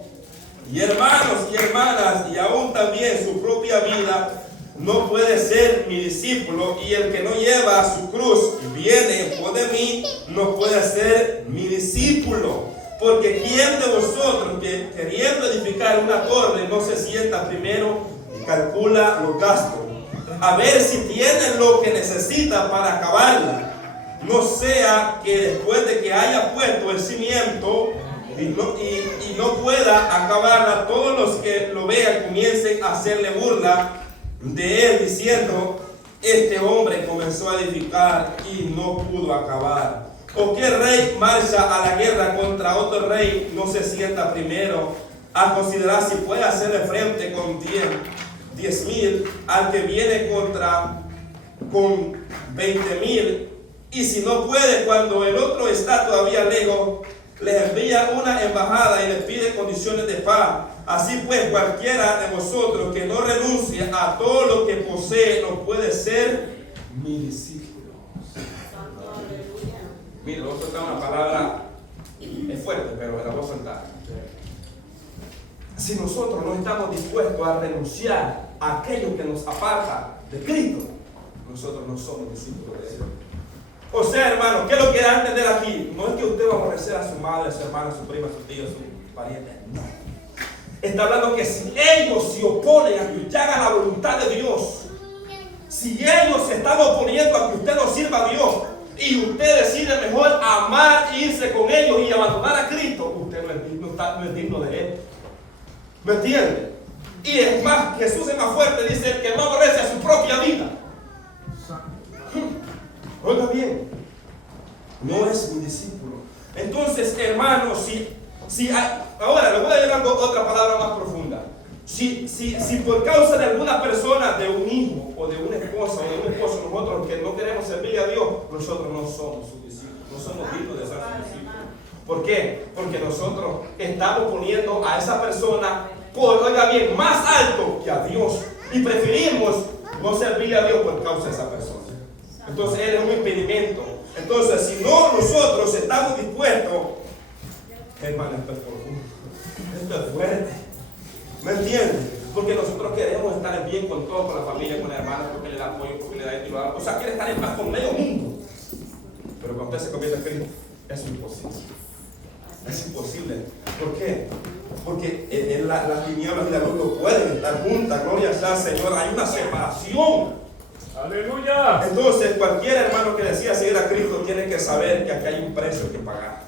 y hermanos y hermanas y aún también su propia vida, no puede ser mi discípulo. Y el que no lleva su cruz y viene en pos de mí, no puede ser mi discípulo. Porque ¿quién de vosotros que queriendo edificar una torre no se sienta primero y calcula los gastos, a ver si tiene lo que necesita para acabarla? No sea que después de que haya puesto el cimiento y no pueda acabarla, todos los que lo vean comiencen a hacerle burla de él, diciendo: este hombre comenzó a edificar y no pudo acabar. ¿O qué rey marcha a la guerra contra otro rey no se sienta primero a considerar si puede hacerle frente con 10,000 al que viene contra con 20,000, y si no puede, cuando el otro está todavía lejos, les envía una embajada y les pide condiciones de paz. Así pues, cualquiera de vosotros que no renuncie a todo lo que posee no puede ser mi discípulo. Mire, voy a soltar una palabra, es fuerte, pero me la voy a soltar. Si nosotros no estamos dispuestos a renunciar a aquello que nos aparta de Cristo, nosotros no somos discípulos de Él. O sea, hermano, ¿qué es lo que da a entender aquí? No es que usted va a aborrecer a su madre, a su hermano, a su prima, a su tío, a su pariente. No. Está hablando que si ellos se oponen a que usted haga la voluntad de Dios, si ellos se están oponiendo a que usted no sirva a Dios, y usted decide mejor amar e irse con ellos y abandonar a Cristo, usted no es digno de Él. ¿Me entiende? Y es más, Jesús es más fuerte, dice, el que no aborrece a su propia vida. Oiga bien, no es mi discípulo. Entonces, hermano, ahora le voy a dar otra palabra más profunda. Si por causa de alguna persona, de un hijo o de una esposa o de un esposo, nosotros que no queremos servir a Dios, nosotros no somos sus discípulos, no somos dignos de ser sus discípulos. ¿Por qué? Porque nosotros estamos poniendo a esa persona, oiga bien, más alto que a Dios, y preferimos no servir a Dios por causa de esa persona. Entonces él es un impedimento. Entonces, si no nosotros estamos dispuestos, hermano, esto es profundo, esto es fuerte. ¿Me entiendes? Porque nosotros queremos estar bien con todo, con la familia, con el hermano, porque le da apoyo, porque le da esto y lo otro. O sea, quiere estar en paz con medio mundo. Pero cuando usted se convierte en Cristo, es imposible. Es imposible. ¿Por qué? Porque las tinieblas y la luz no pueden estar juntas. Gloria sea al Señor. Hay una separación. Aleluya. Entonces, cualquier hermano que decida seguir a Cristo tiene que saber que aquí hay un precio que pagar.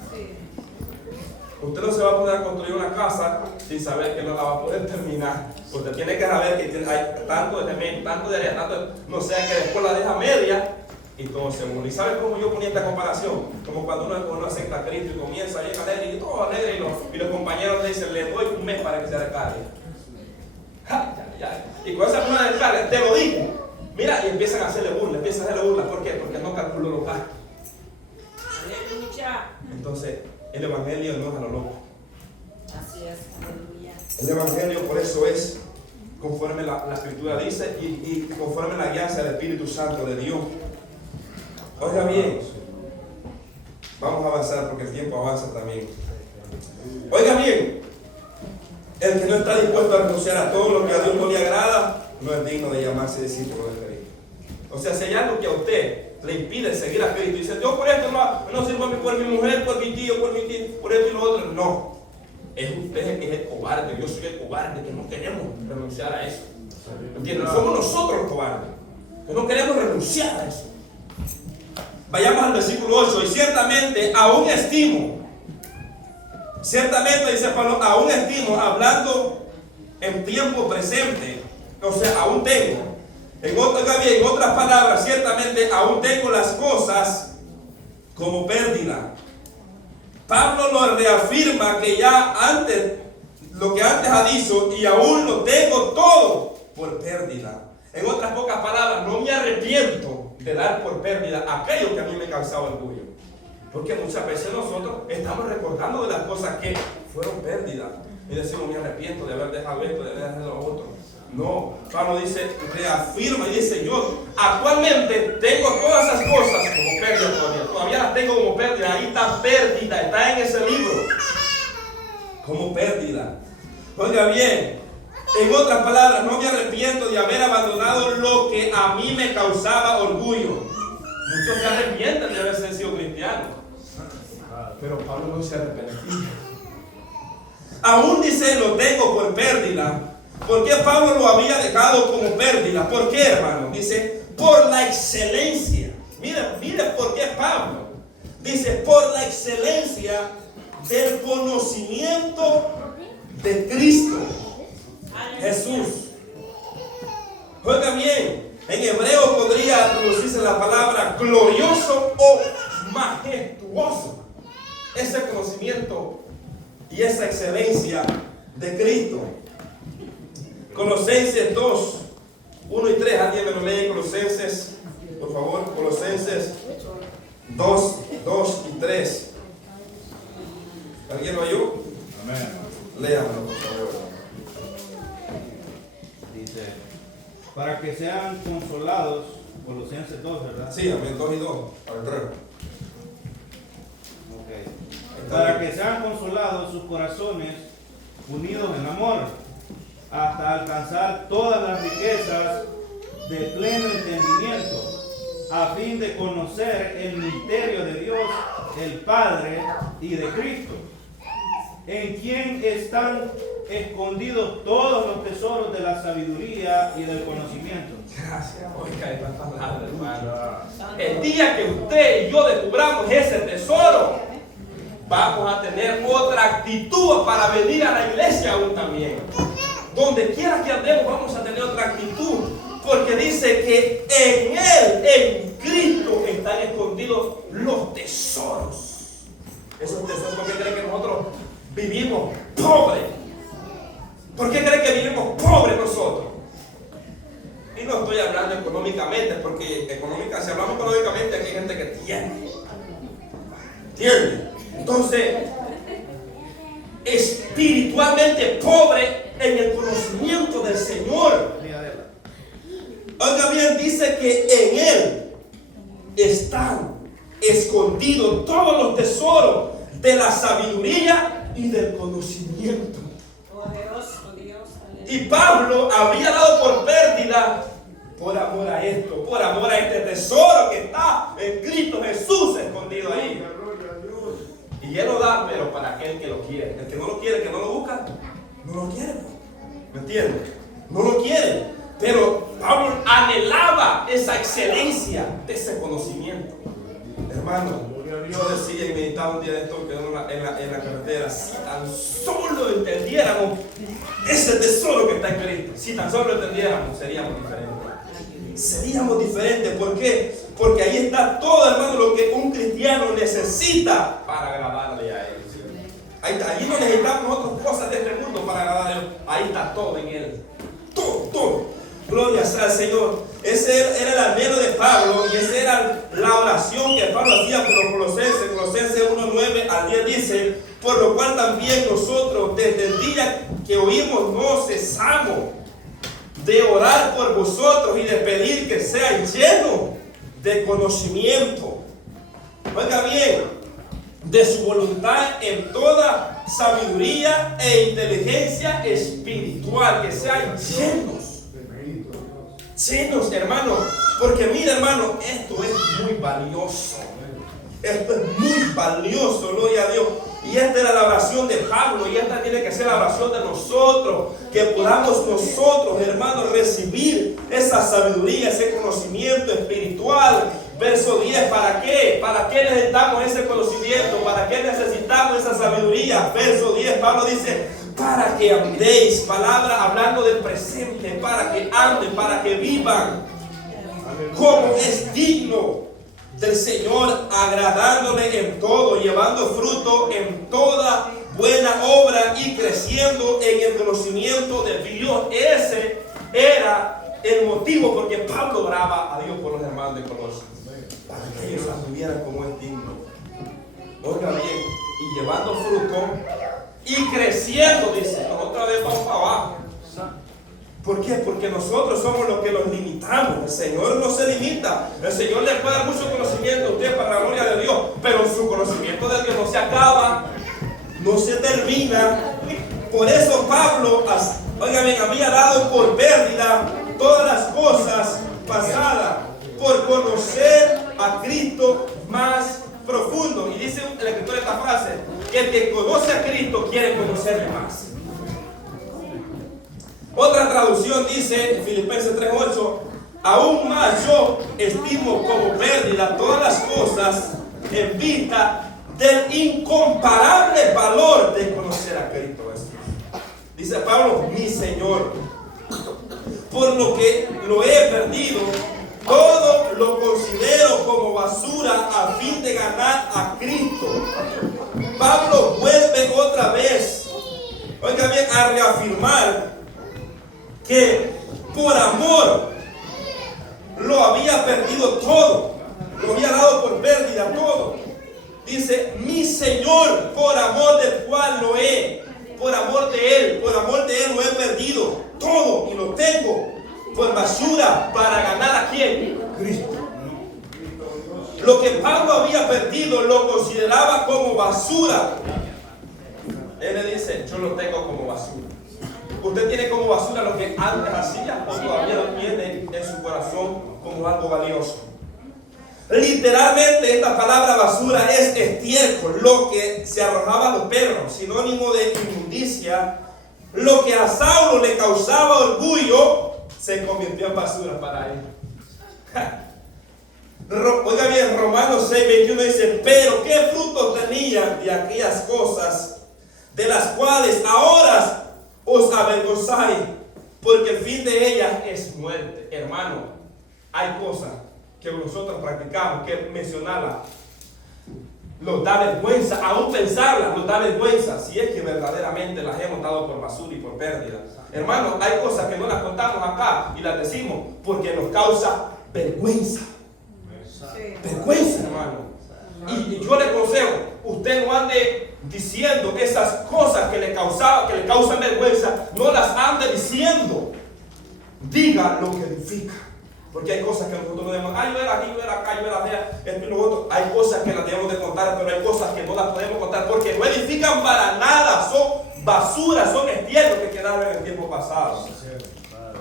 Usted no se va a poder construir una casa sin saber que no la va a poder terminar. Usted tiene que saber que hay tanto de elemento, tanto de área, tanto, no sea que después la deja media y todo se une. ¿Y sabe cómo yo ponía esta comparación? Como cuando uno acepta a Cristo y comienza bien alegre y todo alegre y los compañeros le dicen, le doy un mes para que se recargue. Y con esa persona de carga, te lo digo. Mira, y empiezan a hacerle burla, ¿por qué? Porque no calculó los gastos. Entonces, el evangelio no es a lo loco. Así es, aleluya. El evangelio por eso es conforme la escritura dice y conforme la guianza del Espíritu Santo de Dios. Oiga bien, vamos a avanzar porque el tiempo avanza también. Oiga bien, el que no está dispuesto a renunciar a todo lo que a Dios no le agrada, no es digno de llamarse discípulo de Cristo. O sea, si hay algo que a usted le impide seguir a Cristo y dice, yo por esto no sirvo por mi mujer, por mi tío, por esto y lo otro, no. Es usted el que es el cobarde, yo soy el cobarde, que no queremos renunciar a eso. ¿Entienden? Somos nosotros los cobardes, que no queremos renunciar a eso. Vayamos al versículo 8, y ciertamente aún estimo, ciertamente dice Pablo, aún estimo, hablando en tiempo presente, o sea, aún tengo. En otras palabras, ciertamente aún tengo las cosas como pérdida. Pablo lo reafirma que ya antes, lo que antes ha dicho, y aún lo tengo todo por pérdida. En otras pocas palabras, no me arrepiento de dar por pérdida aquello que a mí me causaba orgullo. Porque muchas veces nosotros estamos recordando de las cosas que fueron pérdidas. Y decimos, me arrepiento de haber dejado esto, de haber dejado lo otro. No, Pablo dice, reafirma y dice, yo actualmente tengo todas esas cosas como pérdida todavía las tengo como pérdida, ahí está pérdida, está en ese libro, como pérdida. Oiga bien, en otras palabras, no me arrepiento de haber abandonado lo que a mí me causaba orgullo. Muchos se arrepienten de haber sido cristianos, pero Pablo no se arrepentía. Aún dice, lo tengo por pérdida. ¿Por qué Pablo lo había dejado como pérdida? ¿Por qué, hermano? Dice, por la excelencia. Mire por qué Pablo. Dice, por la excelencia del conocimiento de Cristo Jesús. Oiga bien, en hebreo podría traducirse la palabra glorioso o majestuoso. Ese conocimiento y esa excelencia de Cristo. Colosenses 2, 1 y 3, alguien me lo lee, Colosenses por favor, Colosenses 2, 2 y 3. ¿Alguien lo ayuda? Amén. Léanlo, por favor. Dice, para que sean consolados, Colosenses 2, ¿verdad? Sí, amén, 2 y 2, al 3. Ok. Para que sean consolados sus corazones, unidos en amor, hasta alcanzar todas las riquezas de pleno entendimiento, a fin de conocer el misterio de Dios, el Padre y de Cristo, en quien están escondidos todos los tesoros de la sabiduría y del conocimiento. Gracias, oiga, esta palabra, hermano. El día que usted y yo descubramos ese tesoro, vamos a tener otra actitud para venir a la iglesia aún también. Donde quiera que andemos, vamos a tener otra actitud. Porque dice que en Él, en Cristo, están escondidos los tesoros. Esos tesoros, ¿por qué creen que nosotros vivimos pobres? ¿Por qué creen que vivimos pobres nosotros? Y no estoy hablando económicamente, porque si hablamos económicamente, aquí hay gente que tiene. ¿Entiende? Entonces, espiritualmente pobre en el conocimiento del Señor. Oiga bien, dice que en Él están escondidos todos los tesoros de la sabiduría y del conocimiento. Poderoso Dios. Y Pablo había dado por pérdida por amor a esto, por amor a este tesoro que está en Cristo Jesús escondido ahí. Y Él lo da, pero para aquel que lo quiere. El que no lo quiere, que no lo busca, no lo quiere. ¿Me entiendes? No lo quiere. Pero Pablo anhelaba esa excelencia de ese conocimiento. Hermano, yo decía y meditaba un día de esto que en la carretera, si tan solo entendiéramos ese tesoro que está en Cristo, si tan solo entendiéramos, seríamos diferentes. Seríamos diferentes. ¿Por qué? Porque ahí está todo, hermano, lo que un cristiano necesita para agradarle a Él. Ahí está. Allí no necesitamos otras cosas de este mundo para agradarle a Él. Ahí está todo en Él. Todo. Gloria sea al Señor. Ese era el anhelo de Pablo y esa era la oración que Pablo hacía por los Colosenses. Colosenses 1:9 al 10 dice: por lo cual también nosotros desde el día que oímos no cesamos de orar por vosotros y de pedir que sean llenos de conocimiento. Oiga bien, de su voluntad en toda sabiduría e inteligencia espiritual, que sean llenos, hermano, porque mira, hermano, esto es muy valioso. Esto es muy valioso, gloria a Dios. Y esta era la oración de Pablo, y esta tiene que ser la oración de nosotros, que podamos nosotros, hermanos, recibir esa sabiduría, ese conocimiento espiritual. Verso 10, ¿para qué? ¿Para qué necesitamos ese conocimiento? ¿Para qué necesitamos esa sabiduría? Verso 10, Pablo dice: para que andéis, palabra hablando del presente, para que anden, para que vivan como es digno del Señor, agradándole en todo, llevando fruto en toda buena obra y creciendo en el conocimiento de Dios. Ese era el motivo por que Pablo oraba a Dios por los hermanos de Colosas, para que ellos anduvieran como es digno. Oiga bien, y llevando fruto y creciendo, dice. Otra vez vamos para abajo. ¿Por qué? Porque nosotros somos los que los limitamos. El Señor no se limita. El Señor le puede dar mucho conocimiento a usted para la gloria de Dios, pero su conocimiento de Dios no se acaba, no se termina. Por eso Pablo, oigan bien, había dado por pérdida todas las cosas pasadas, por conocer a Cristo más profundo. Y dice el escritor esta frase: que el que conoce a Cristo quiere conocerle más. Otra traducción dice, Filipenses 3:8: aún más yo estimo como pérdida todas las cosas en vista del incomparable valor de conocer a Cristo Jesús. Dice Pablo: mi Señor, por lo que lo he perdido, todo lo considero como basura a fin de ganar a Cristo. Pablo vuelve otra vez, oiga bien, a reafirmar que por amor lo había perdido todo, lo había dado por pérdida todo. Dice, mi Señor, por amor del cual por amor de Él lo he perdido todo y lo tengo por basura para ganar a ¿quién? Cristo. Lo que Pablo había perdido lo consideraba como basura. Él le dice, yo lo tengo como basura. ¿Usted tiene como basura lo que antes hacía o todavía lo tiene en su corazón como algo valioso? Literalmente esta palabra basura es estiércol, lo que se arrojaba a los perros, sinónimo de inmundicia. Lo que a Saulo le causaba orgullo se convirtió en basura para él. Oiga bien, Romanos 6:21 dice, pero qué fruto tenían de aquellas cosas de las cuales ahora os avergonzáis, porque el fin de ellas es muerte. Hermano, hay cosas que nosotros practicamos, que mencionarla nos da vergüenza, aún pensarla nos da vergüenza, si es que verdaderamente las hemos dado por basura y por pérdida. Hermano, hay cosas que no las contamos acá y las decimos porque nos causa vergüenza. Vergüenza, hermano. Y yo le aconsejo, usted no ande diciendo esas cosas que le causan vergüenza, no las ande diciendo. Diga lo que edifica. Porque hay cosas que nosotros no debemos, yo era aquí, yo era acá, yo era allá, esto y lo otro. Hay cosas que las debemos de contar, pero hay cosas que no las podemos contar porque no edifican para nada, son basura, son estiércol que quedaron en el tiempo pasado.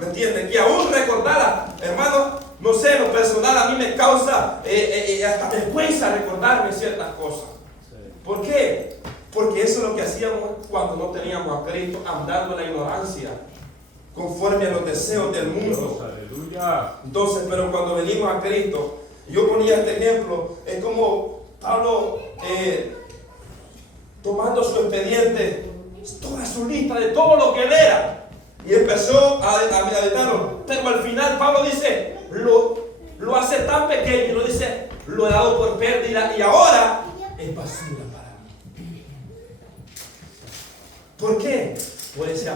¿Me entienden? Que aún recordarla, hermano, no sé, lo personal a mí me causa hasta vergüenza recordarme ciertas cosas. ¿Por qué? Porque eso es lo que hacíamos cuando no teníamos a Cristo, andando en la ignorancia, conforme a los deseos del mundo. Aleluya. Entonces, pero cuando venimos a Cristo, yo ponía este ejemplo, es como Pablo tomando su expediente, toda su lista de todo lo que él era, y empezó a meditarlo. Pero al final Pablo dice, lo hace tan pequeño, lo dice, lo he dado por pérdida y ahora es basura para mí. ¿Por qué? Por ese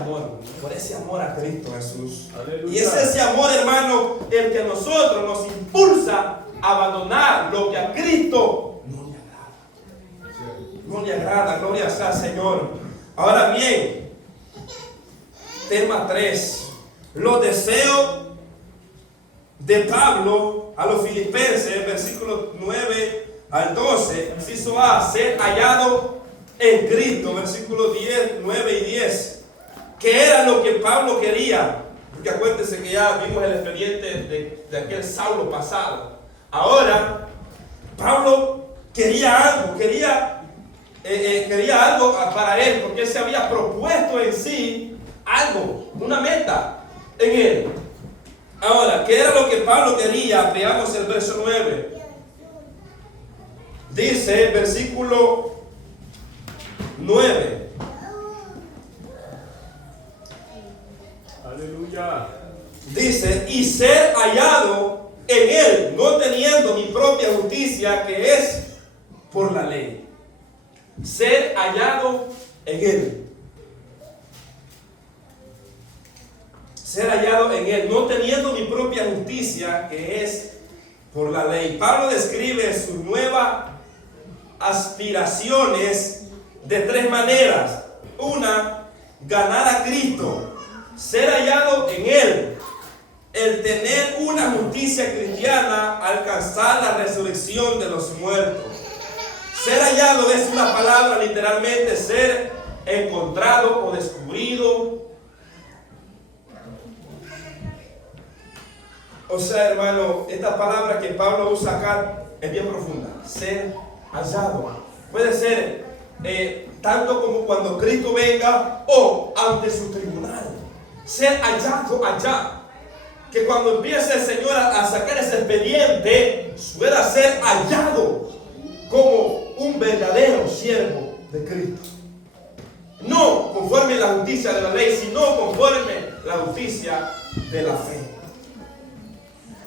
amor a Cristo Jesús. Aleluya. Y es ese amor, hermano, el que a nosotros nos impulsa a abandonar lo que a Cristo no le agrada. No le agrada, gloria sea al Señor. Ahora bien, tema 3, los deseos de Pablo a los filipenses, versículos 9 al 12, inciso A, ser hallado en Cristo, versículos 9 y 10. ¿Qué era lo que Pablo quería? Porque acuérdense que ya vimos el expediente de aquel Saulo pasado. Ahora, Pablo quería algo para él, porque él se había propuesto en sí algo, una meta en él. Ahora, ¿qué era lo que Pablo quería? Veamos el verso 9. Dice el versículo 9. Aleluya. Dice, y ser hallado en él, no teniendo mi propia justicia, que es por la ley. Ser hallado en él. Ser hallado en él, no teniendo mi propia justicia, que es por la ley. Pablo describe sus nuevas aspiraciones de 3 maneras. Una, ganar a Cristo. Ser hallado en él, el tener una justicia cristiana, alcanzar la resurrección de los muertos. Ser hallado es una palabra literalmente ser encontrado o descubrido. O sea, hermano, esta palabra que Pablo usa acá es bien profunda. Ser hallado. Puede ser tanto como cuando Cristo venga o ante su tribunal. Ser hallado allá. Que cuando empiece el Señor a sacar ese expediente, pueda ser hallado como un verdadero siervo de Cristo. No conforme la justicia de la ley, sino conforme la justicia de la fe.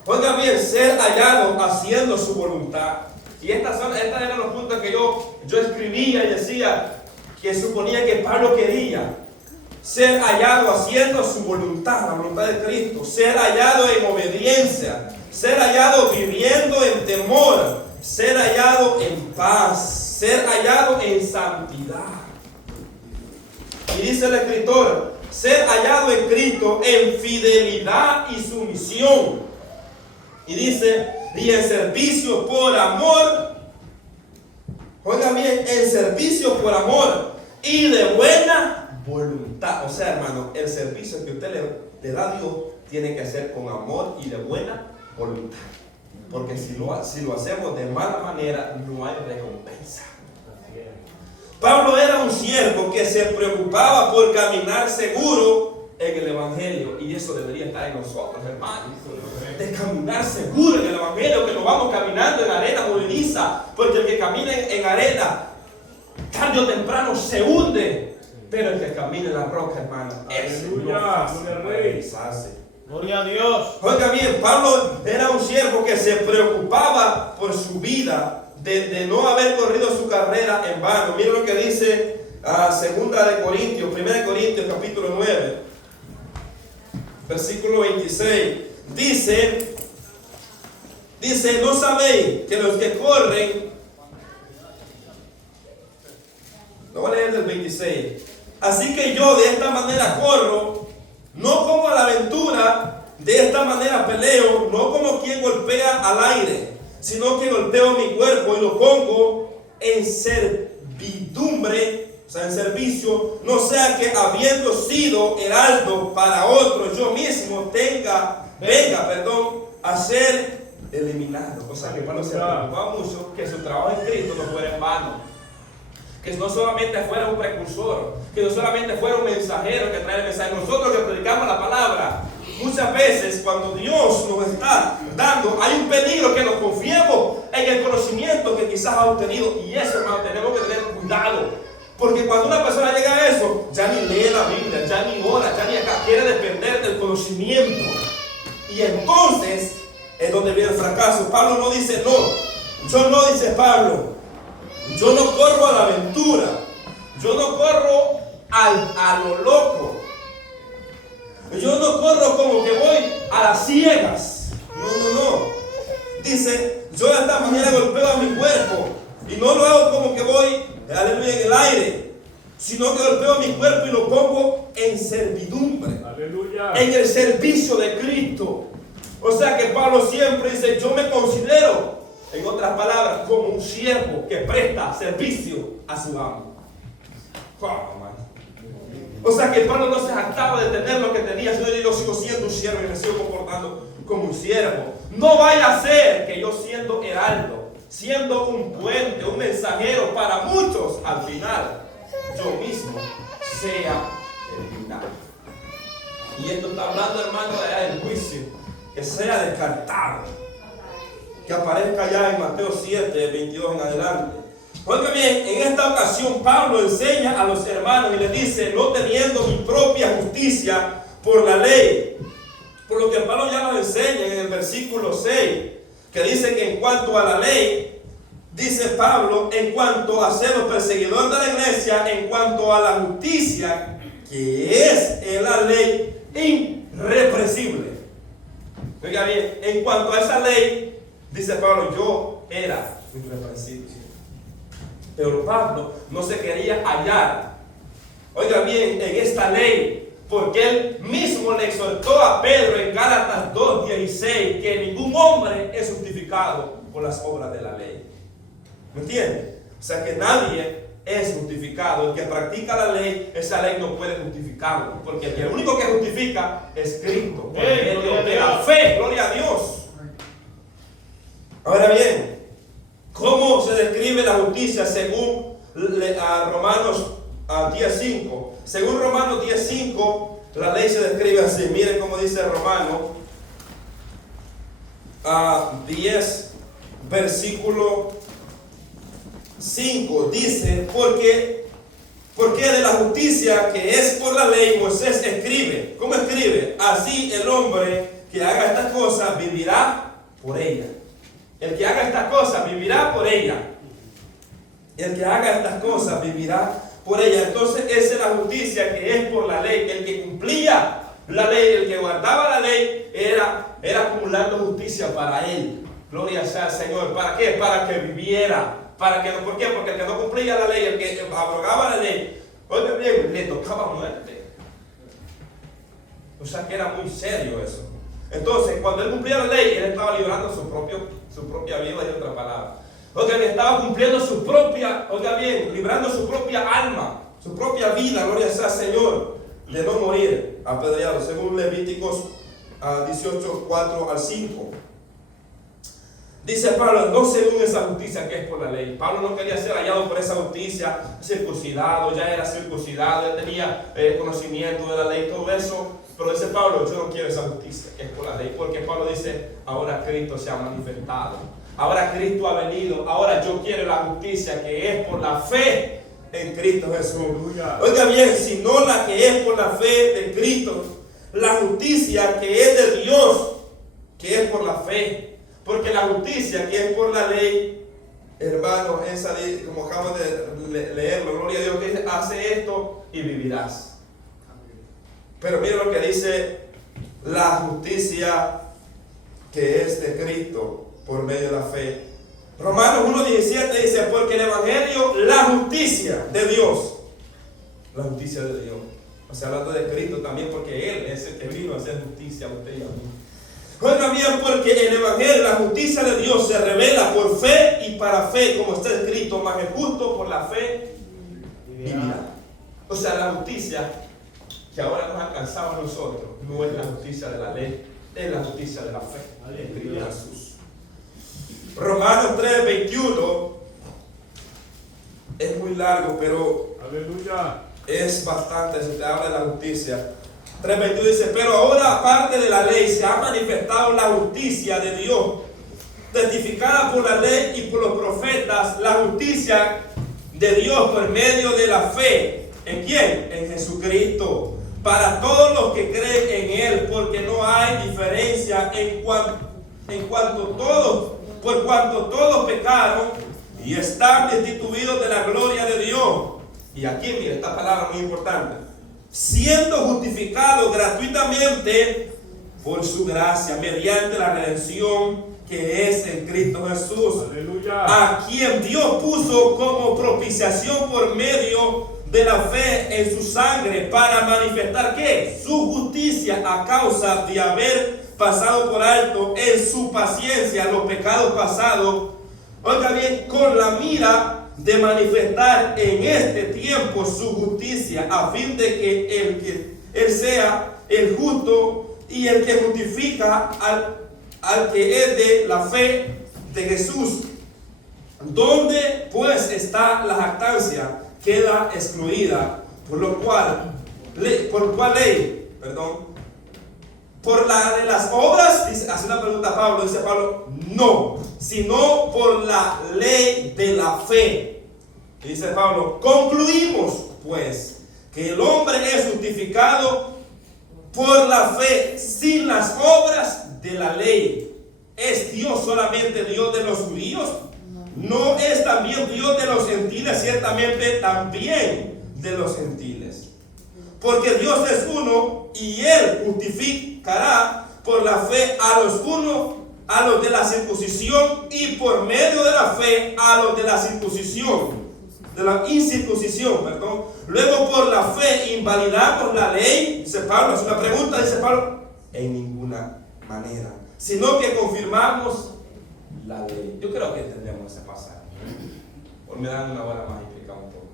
Oiga bien, ser hallado haciendo su voluntad. Y estos eran los puntos que yo escribía y decía que suponía que Pablo quería. ser hallado haciendo su voluntad, la voluntad de Cristo, ser hallado en obediencia, ser hallado viviendo en temor, ser hallado en paz, ser hallado en santidad. Y dice el escritor, ser hallado en Cristo en fidelidad y sumisión. Y dice, y en servicio por amor. Oiga bien, en servicio por amor y de buena voluntad. O sea, hermano, el servicio que usted le da a Dios tiene que ser con amor y de buena voluntad. Porque si lo hacemos de mala manera, no hay recompensa. Pablo era un siervo que se preocupaba por caminar seguro en el Evangelio. Y eso debería estar en nosotros, hermanos. De caminar seguro en el Evangelio, que no vamos caminando en arena movediza. Porque el que camina en arena, tarde o temprano se hunde. Pero el que camina en la roca, hermano, ese no fácil para deslizarse. Gloria a Dios. Oiga bien, Pablo era un siervo que se preocupaba por su vida, de no haber corrido su carrera en vano. Miren lo que dice 2 de Corintios, 1 Corintios capítulo 9, versículo 26. Dice, ¿no sabéis que los que corren? Lo voy a leer del 26. Así que yo de esta manera corro, no como a la aventura, de esta manera peleo, no como quien golpea al aire, sino que golpeo mi cuerpo y lo pongo en servidumbre, o sea, en servicio, no sea que habiendo sido heraldo para otro, yo mismo venga, a ser eliminado. O sea, que Pablo se preocupaba mucho que su trabajo en Cristo no fuera en vano. Que no solamente fuera un precursor, que no solamente fuera un mensajero que trae el mensaje. Nosotros que predicamos la palabra, muchas veces cuando Dios nos está dando, hay un peligro que nos confiemos en el conocimiento que quizás ha obtenido. Y eso, hermano, tenemos que tener cuidado. Porque cuando una persona llega a eso, ya ni lee la Biblia, ya ni ora, ya ni acá, quiere depender del conocimiento. Y entonces es donde viene el fracaso. Pablo no dice, dice Pablo, yo no corro a la aventura, yo no corro a lo loco, yo no corro como que voy a las ciegas. No. Dice, yo de esta manera golpeo a mi cuerpo y no lo hago como que voy, aleluya, en el aire, sino que golpeo a mi cuerpo y lo pongo en servidumbre, aleluya, en el servicio de Cristo. O sea que Pablo siempre dice, yo me considero, en otras palabras, como un siervo que presta servicio a su amo. O sea que Pablo no se jactaba de tener lo que tenía, sino yo sigo siendo un siervo y me sigo comportando como un siervo. No vaya a ser que yo siendo heraldo, siendo un puente, un mensajero para muchos, al final yo mismo sea eliminado. Y esto está hablando, hermano, del juicio, que sea descartado, que aparezca ya en Mateo 7, 22 en adelante. Oiga bien, en esta ocasión Pablo enseña a los hermanos y les dice, no teniendo mi propia justicia por la ley. Por lo que Pablo ya nos enseña en el versículo 6, que dice que en cuanto a la ley, dice Pablo, en cuanto a ser los perseguidores de la iglesia, en cuanto a la justicia, que es en la ley irreprensible. Oiga bien, en cuanto a esa ley, dice Pablo, yo era irreprensible. Pero Pablo no se quería hallar, oiga bien, en esta ley, porque él mismo le exhortó a Pedro en Gálatas 2:16 que ningún hombre es justificado por las obras de la ley. ¿Me entiende? O sea que nadie es justificado. El que practica la ley, esa ley no puede justificarlo, porque el único que justifica es Cristo, por medio de la fe. Gloria a Dios. Ahora bien, ¿cómo se describe la justicia según Romanos 10:5? Según Romanos 10:5, la ley se describe así. Miren cómo dice Romanos 10, versículo 5. Dice, porque de la justicia que es por la ley, Moisés escribe. ¿Cómo escribe? Así el hombre que haga estas cosas vivirá por ella. El que haga estas cosas vivirá por ella. El que haga estas cosas vivirá por ella. Entonces esa es la justicia que es por la ley. El que cumplía la ley, el que guardaba la ley, era acumulando justicia para él. Gloria sea al Señor. ¿Para qué? Para que viviera. ¿Para que no? ¿Por qué? Porque el que no cumplía la ley, el que abrogaba la ley, oiga bien, le tocaba muerte. O sea que era muy serio eso. Entonces, cuando él cumplía la ley, él estaba librando su propia vida, y otra palabra. Oiga bien, estaba cumpliendo su propia, oiga bien, librando su propia alma, su propia vida, gloria sea al Señor, de no morir apedreado, según Levíticos 18, 4 al 5. Dice Pablo, no según esa justicia que es por la ley. Pablo no quería ser hallado por esa justicia, circuncidado, ya era circuncidado, ya tenía conocimiento de la ley, todo eso. Pero dice Pablo, yo no quiero esa justicia que es por la ley, porque Pablo dice, ahora Cristo se ha manifestado, ahora Cristo ha venido, ahora yo quiero la justicia que es por la fe en Cristo Jesús. Oiga bien, si no la que es por la fe de Cristo, la justicia que es de Dios, que es por la fe. Porque la justicia que es por la ley, hermano, esa ley, como acabamos de leerlo, gloria a Dios, que dice, hace esto y vivirás. Pero mira lo que dice la justicia que es de Cristo por medio de la fe. Romanos 1:17 dice, porque el Evangelio, la justicia de Dios. La justicia de Dios. O sea, hablando de Cristo también, porque Él es el que vino a hacer justicia a usted y a mí. Oiga bien, porque el Evangelio, la justicia de Dios se revela por fe y para fe, como está escrito, mas el justo por la fe vivirá. O sea, la justicia que ahora nos ha alcanzado a nosotros no es la justicia de la ley, es la justicia de la fe en Cristo Jesús. Romanos 3:21 es muy largo, pero Aleluya. es bastante, se te habla de la justicia. 3:22 dice, pero ahora aparte de la ley se ha manifestado la justicia de Dios, testificada por la ley y por los profetas, la justicia de Dios por medio de la fe. ¿En quién? En Jesucristo. Para todos los que creen en Él, porque no hay diferencia por cuanto todos pecaron y están destituidos de la gloria de Dios. Y aquí, mire, esta palabra muy importante. Siendo justificados gratuitamente por su gracia, mediante la redención que es en Cristo Jesús. Aleluya. A quien Dios puso como propiciación por medio de la fe en su sangre, para manifestar ¿qué? Su justicia, a causa de haber pasado por alto en su paciencia los pecados pasados. Oiga bien, con la mira de manifestar en este tiempo su justicia, a fin de que Él sea el justo y el que justifica al que es de la fe de Jesús. ¿Dónde pues está la jactancia? Queda excluida, por cuál ley, por la de las obras, dice, hace una pregunta Pablo, dice Pablo, no, sino por la ley de la fe. Y dice Pablo, concluimos pues que el hombre es justificado por la fe sin las obras de la ley. ¿Es Dios solamente Dios de los judíos? ¿No es también Dios de los gentiles? Ciertamente también de los gentiles. Porque Dios es uno y Él justificará por la fe a los unos, a los de la circuncisión, y por medio de la fe a los de la circuncisión, de la incircuncisión, perdón. Luego por la fe invalidamos la ley, dice Pablo, es una pregunta, dice Pablo, en ninguna manera, sino que confirmamos la ley. Yo creo que entendemos ese pasaje. Por me dan una hora más y explicar un poco.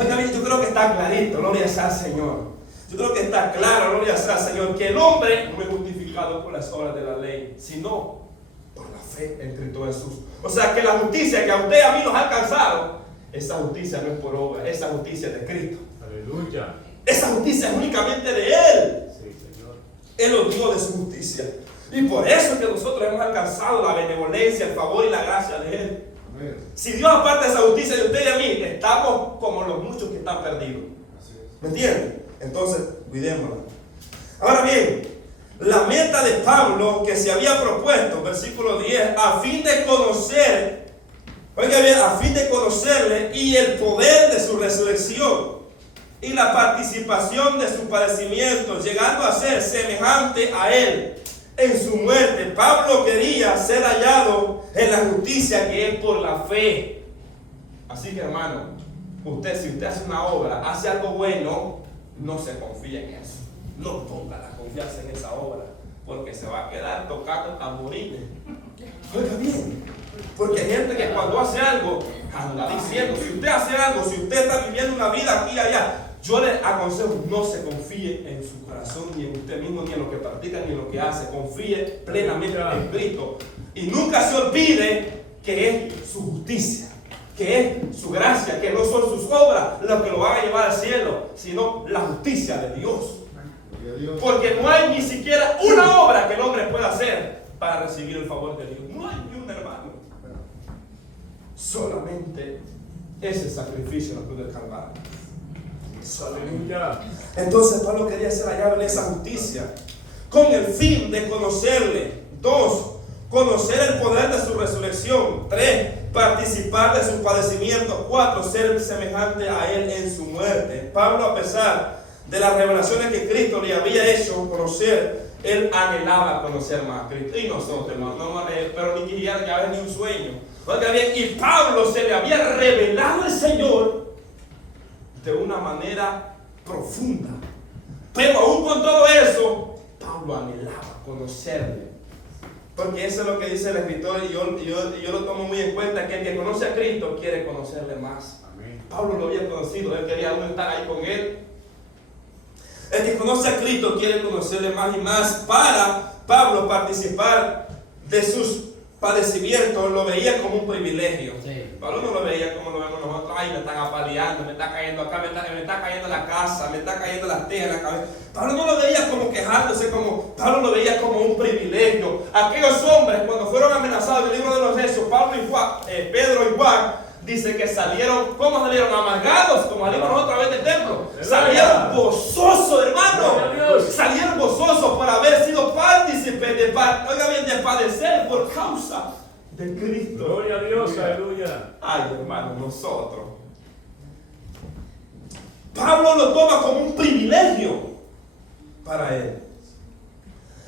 Oiga bien, yo creo que está clarito, gloria sea al Señor. Yo creo que está claro, gloria sea al Señor, que el hombre no es justificado por las obras de la ley, sino por la fe en Cristo Jesús. O sea que la justicia que a usted y a mí nos ha alcanzado, esa justicia no es por obra, esa justicia es de Cristo. Aleluya. Esa justicia es únicamente de Él. Sí, Señor. Él nos dio de su justicia. Y por eso es que nosotros hemos alcanzado la benevolencia, el favor y la gracia de Él. Amén. Si Dios aparte de esa justicia de usted y a mí, estamos como los muchos que están perdidos. ¿Me entienden? Entonces, cuidémosla. Ahora bien, la meta de Pablo que se había propuesto, versículo 10, a fin de conocer Oiga bien, a fin de conocerle y el poder de su resurrección y la participación de su padecimiento, llegando a ser semejante a él en su muerte. Pablo quería ser hallado en la justicia que es por la fe. Así que, hermano, si usted hace una obra, hace algo bueno, no se confíe en eso. No ponga la confianza en esa obra, porque se va a quedar tocando tamborines. Oiga bien, porque hay gente que cuando hace algo, anda diciendo, si usted hace algo, si usted está viviendo una vida aquí y allá, yo le aconsejo, no se confíe en su corazón, ni en usted mismo, ni en lo que practica, ni en lo que hace. Confíe plenamente en Cristo. Y nunca se olvide que es su justicia, que es su gracia, que no son sus obras las que lo van a llevar al cielo, sino la justicia de Dios. Porque no hay ni siquiera una obra que el hombre pueda hacer para recibir el favor de Dios. No hay ni un hermano. Solamente ese sacrificio en la cruz del Calvario. Solamente. Entonces Pablo quería ser hallado en esa justicia con el fin de conocerle. 2. Conocer el poder de su resurrección. 3. Participar de su padecimiento. 4. Ser semejante a él en su muerte. Pablo, a pesar de las revelaciones que Cristo le había hecho conocer, él anhelaba conocer más a Cristo. Y nosotros, hermano, no, pero ni siquiera ya ves ni un sueño. Oiga bien, y Pablo se le había revelado al Señor de una manera profunda. Pero aún con todo eso, Pablo anhelaba conocerle. Porque eso es lo que dice el escritor, y yo lo tomo muy en cuenta, que el que conoce a Cristo quiere conocerle más. Amén. Pablo lo había conocido, él quería aún estar ahí con él. El que conoce a Cristo quiere conocerle más y más. Para Pablo participar de sus padecimientos lo veía como un privilegio. Sí. Pablo no lo veía como lo vemos nosotros. Ay, me están apaleando, me está cayendo acá, me está cayendo la casa, me está cayendo las tejas en la cabeza. Pablo no lo veía como quejándose, Pablo lo veía como un privilegio. Aquellos hombres, cuando fueron amenazados en el libro de los Hechos, Pedro y Juan, dice que salieron, ¿cómo salieron? Amargados, como salimos nosotros a través del templo. Salieron gozosos, hermano. Salieron gozosos por haber sido partícipes de padecer por causa de Cristo. Gloria a Dios, aleluya. Ay, hermano, nosotros. Pablo lo toma como un privilegio para él.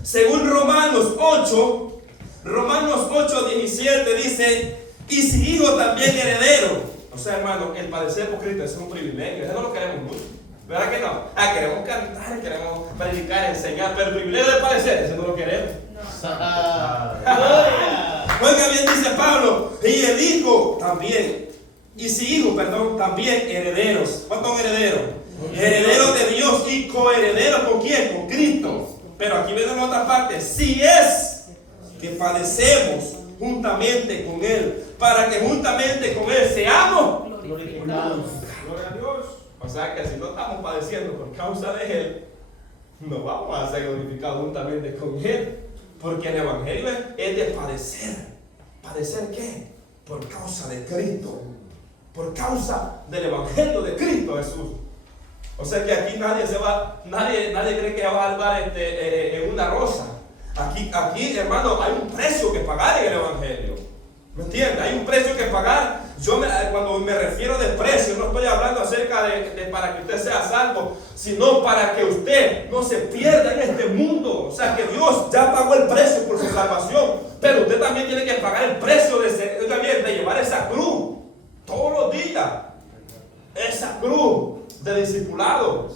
Según Romanos 8:17 dice: y si hijo también heredero. O sea, hermano, el padecer por Cristo es un privilegio. Eso no lo queremos mucho, ¿verdad que no? Queremos cantar, queremos predicar, enseñar, pero el privilegio del padecer, eso no lo queremos. Oiga bien, dice Pablo, y el hijo también, y si hijo, perdón, también herederos. ¿Cuántos son herederos? Herederos de Dios y coherederos ¿con quién? Con Cristo. Pero aquí viene la otra parte: si es que padecemos juntamente con él, para que juntamente con él seamos glorificados. Gloria a Dios. O sea que si no estamos padeciendo por causa de él, no vamos a ser glorificados juntamente con él, porque el evangelio es de padecer. ¿Padecer qué? Por causa de Cristo, por causa del evangelio de Cristo Jesús. O sea que aquí nadie cree que va a salvar en una rosa. Aquí, hermano, hay un precio que pagar en el evangelio. ¿Me entiende? Hay un precio que pagar. Cuando me refiero de precio, no estoy hablando acerca de para que usted sea salvo, sino para que usted no se pierda en este mundo. O sea que Dios ya pagó el precio por su salvación, pero usted también tiene que pagar el precio de llevar esa cruz todos los días. Esa cruz de discipulado.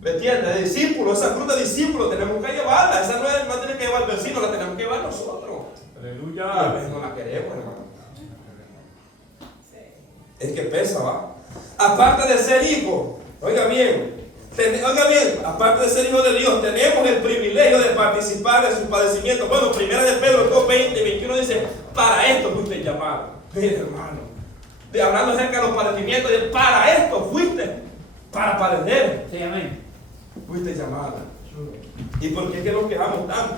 ¿Me entiendes? De discípulo, esa cruz de discípulo tenemos que llevarla. Esa no tiene que llevar el vecino, la tenemos que llevar nosotros. Aleluya. Y a veces no la queremos, hermano. Es que pesa, ¿va? Aparte de ser hijo, oiga bien, aparte de ser hijo de Dios, tenemos el privilegio de participar de sus padecimientos. Bueno, 1 de Pedro 2:20 y 21 dice: para esto fuiste llamado. Mira, hermano, hablando acerca de los padecimientos, para esto fuiste, para padecer. Sí, amén. Fuiste llamado. ¿Y por qué es que nos quejamos tanto?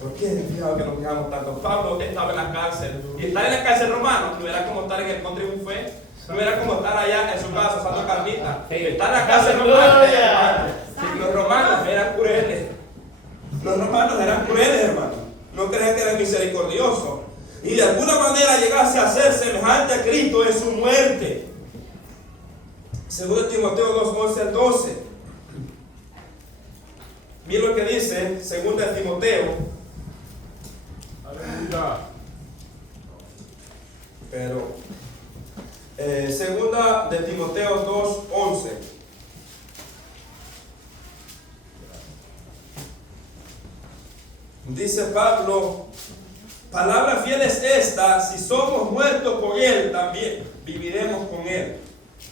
¿Por qué es que nos quejamos tanto? Pablo estaba en la cárcel. Y estar en la cárcel romano no era como estar en el country buffet. No era como estar allá en su casa asando carnitas. Estar en la cárcel romana. Los romanos eran crueles. Los romanos eran crueles, hermano. No crean que eran misericordiosos. y de alguna manera llegase a ser semejante a Cristo en su muerte. 2 Timoteo 2, 11 al 12. Mira lo que dice 2 Timoteo. Aleluya. Pero 2 Timoteo 2, 11. Dice Pablo, palabra fiel es esta: si somos muertos con Él, también viviremos con Él.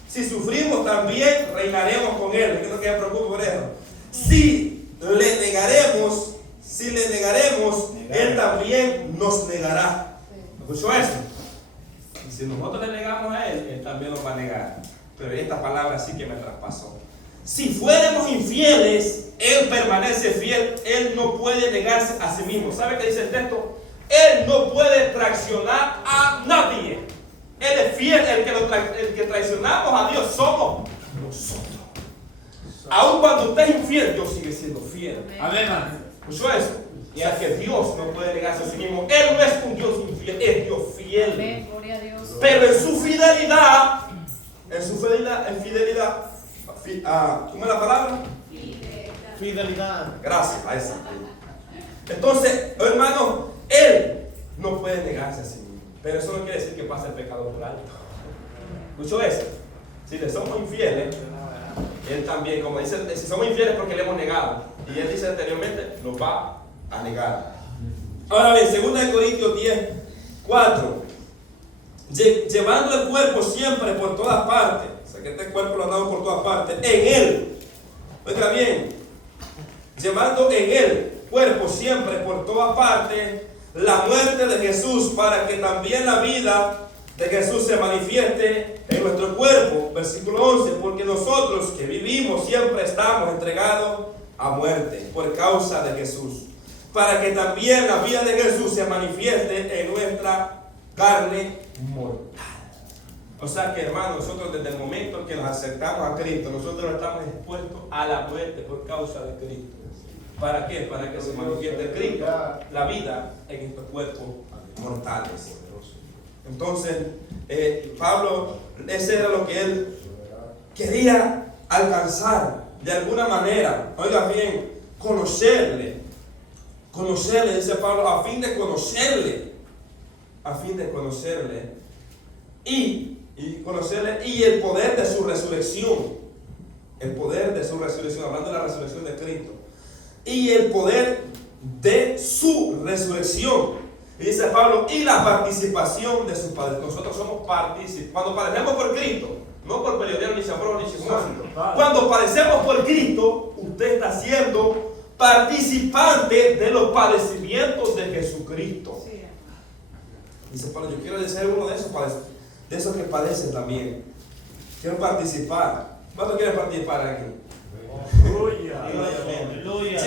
Si sufrimos, también reinaremos con Él. No que me preocupe por eso. Si le negaremos, Él también nos negará. ¿Escuchó eso? Si nosotros le negamos a Él, Él también nos va a negar. Pero esta palabra sí que me traspasó. Si fuéramos infieles, Él permanece fiel. Él no puede negarse a sí mismo. ¿Sabe qué dice el texto? Él no puede traicionar a nadie. Él es fiel. El que traicionamos a Dios somos nosotros. Aun cuando usted es infiel, Dios sigue siendo fiel. Amén. ¿Escuchó eso? O sea que Dios no puede negarse a sí mismo. Él no es un Dios infiel, es Dios fiel. Amén, gloria a Dios. Pero en su fidelidad, ¿cómo es la palabra? Fidelidad. Gracias a esa. Entonces, hermano, Él no puede negarse a sí mismo. Pero eso no quiere decir que pase el pecado por alto. ¿Escuchó eso? Si le somos infieles, Él también, como dice, si somos infieles porque le hemos negado. Y Él dice anteriormente, nos va a negar. Ahora bien, 2 Corintios 10, 4. Llevando el cuerpo siempre por todas partes. O sea que este cuerpo lo andamos por todas partes. En Él. Oiga bien. Llevando en Él cuerpo siempre por todas partes la muerte de Jesús, para que también la vida de Jesús se manifieste en nuestro cuerpo. Versículo 11. Porque nosotros que vivimos siempre estamos entregados a muerte por causa de Jesús, para que también la vida de Jesús se manifieste en nuestra carne mortal. O sea que, hermanos, nosotros desde el momento que nos acercamos a Cristo, nosotros estamos expuestos a la muerte por causa de Cristo. ¿Para qué? Para que se manifieste Cristo, la vida en estos cuerpos mortales. Entonces, Pablo, ese era lo que él quería alcanzar de alguna manera. Oiga bien, conocerle, dice Pablo, a fin de conocerle y el poder de su resurrección, hablando de la resurrección de Cristo, y el poder de su resurrección, y dice Pablo, y la participación de sus padres. Nosotros somos participantes cuando padecemos por Cristo, no por periodismo, ni chabros, ni chismósito. Cuando padecemos por Cristo, usted está siendo participante de los padecimientos de Jesucristo. Sí. Dice Pablo, yo quiero ser uno de esos que padecen también. Quiero participar. ¿Cuántos quieren participar aquí? Aleluya.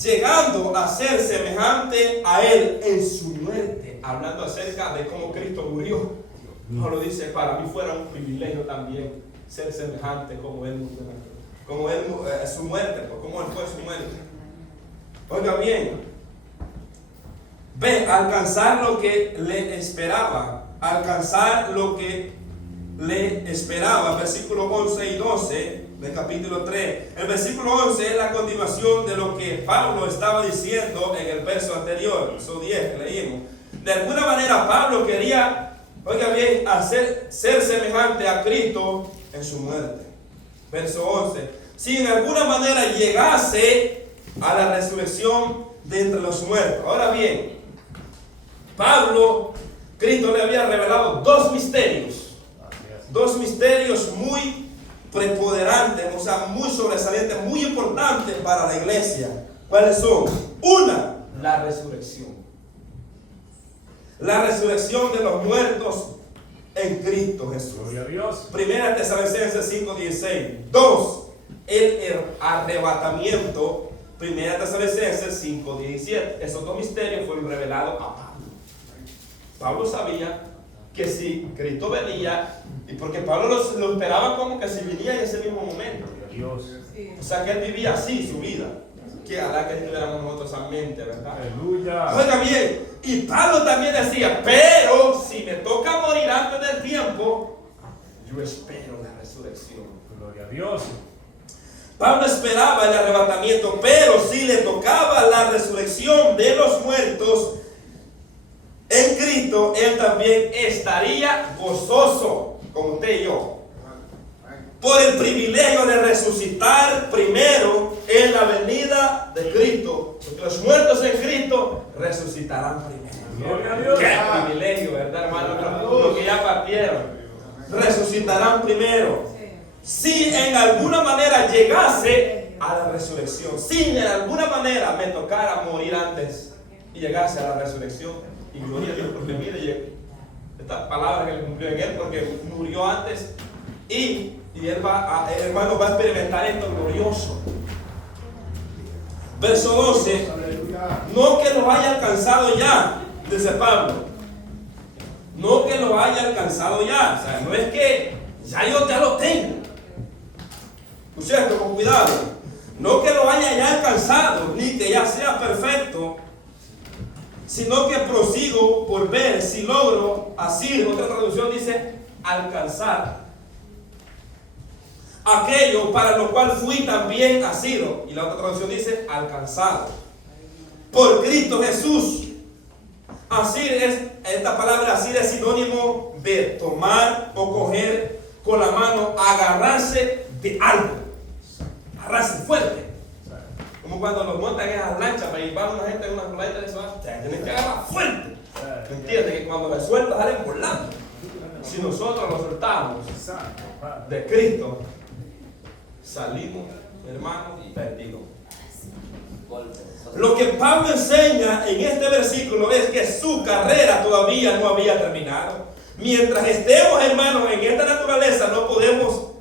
Llegando a ser semejante a Él en su muerte. Hablando acerca de cómo Cristo murió. Pablo dice, para mí fuera un privilegio también ser semejante como Él murió. Como Él, su muerte, como Él fue su muerte. Oiga bien, alcanzar lo que le esperaba, versículo 11 y 12 del capítulo 3. El versículo 11 es la continuación de lo que Pablo estaba diciendo en el verso anterior, verso 10 que leímos. De alguna manera Pablo quería, oiga bien, ser semejante a Cristo en su muerte. Verso 11. Si en alguna manera llegase a la resurrección de entre los muertos. Ahora bien, Cristo le había revelado dos misterios muy preponderantes, o sea, muy sobresalientes, muy importantes para la iglesia. ¿Cuáles son? Una, la resurrección. La resurrección de los muertos en Cristo Jesús. Gloria a Dios. Primera Tesalonicenses 5:16. 2, el arrebatamiento. Primera Tesalonicenses 5:17. Esos dos misterios fueron revelados a Pablo. Pablo sabía que si Cristo venía, y porque Pablo lo esperaba como que si venía en ese mismo momento. Dios. Sí. O sea que él vivía así su vida. Que hará que tuviéramos nosotros esa mente, ¿verdad? Aleluya. Oiga bien, Y Pablo también decía, pero si me toca morir antes del tiempo, yo espero la resurrección. Gloria a Dios. Pablo esperaba el arrebatamiento, pero si le tocaba la resurrección de los muertos en Cristo, él también estaría gozoso, como usted y yo, por el privilegio de resucitar primero en la venida de Cristo. Porque los muertos en Cristo resucitarán primero. Gloria a Dios. Qué privilegio, ¿verdad, hermano? Los que ya partieron resucitarán primero. Si en alguna manera llegase a la resurrección, si en alguna manera me tocara morir antes y llegase a la resurrección, y gloria a Dios, porque mire, esta palabra que le cumplió en él, porque murió antes y él va, el hermano va a experimentar esto glorioso. Verso 12, no que lo haya alcanzado ya, dice Pablo, no que lo haya alcanzado ya, o sea, no es que ya lo tengo. ¿Cierto? Con cuidado. No que lo haya ya alcanzado, ni que ya sea perfecto, sino que prosigo por ver si logro asir. Otra traducción dice alcanzar aquello para lo cual fui también asido. Y la otra traducción dice alcanzado por Cristo Jesús. Asir es, esta palabra asir es sinónimo de tomar o coger con la mano, agarrarse de algo. Agarrarse fuerte. Como cuando nos montan en esas lanchas para llevar a una gente en una planeta de eso, tienes que agarrar fuerte. ¿Me entiendes? Que cuando me sueltas salen volando. Si nosotros nos soltamos de Cristo, salimos, hermanos, perdidos. Lo que Pablo enseña en este versículo es que su carrera todavía no había terminado. Mientras estemos, hermanos, en esta naturaleza, no podemos,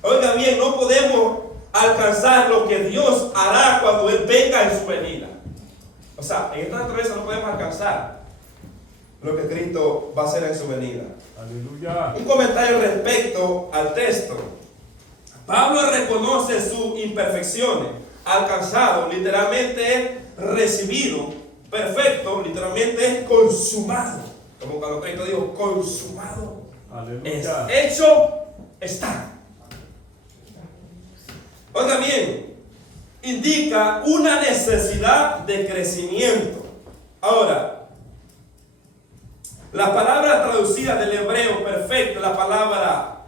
oiga bien, no podemos alcanzar lo que Dios hará cuando Él venga en su venida. O sea, en esta naturaleza no podemos alcanzar lo que Cristo va a hacer en su venida. Aleluya. Un comentario respecto al texto. Pablo reconoce sus imperfecciones. Alcanzado, literalmente es recibido. Perfecto, literalmente es consumado. Como cuando Cristo dijo, consumado. Aleluya. Es hecho está. Oiga bien, indica una necesidad de crecimiento. Ahora, la palabra traducida del hebreo perfecto, la palabra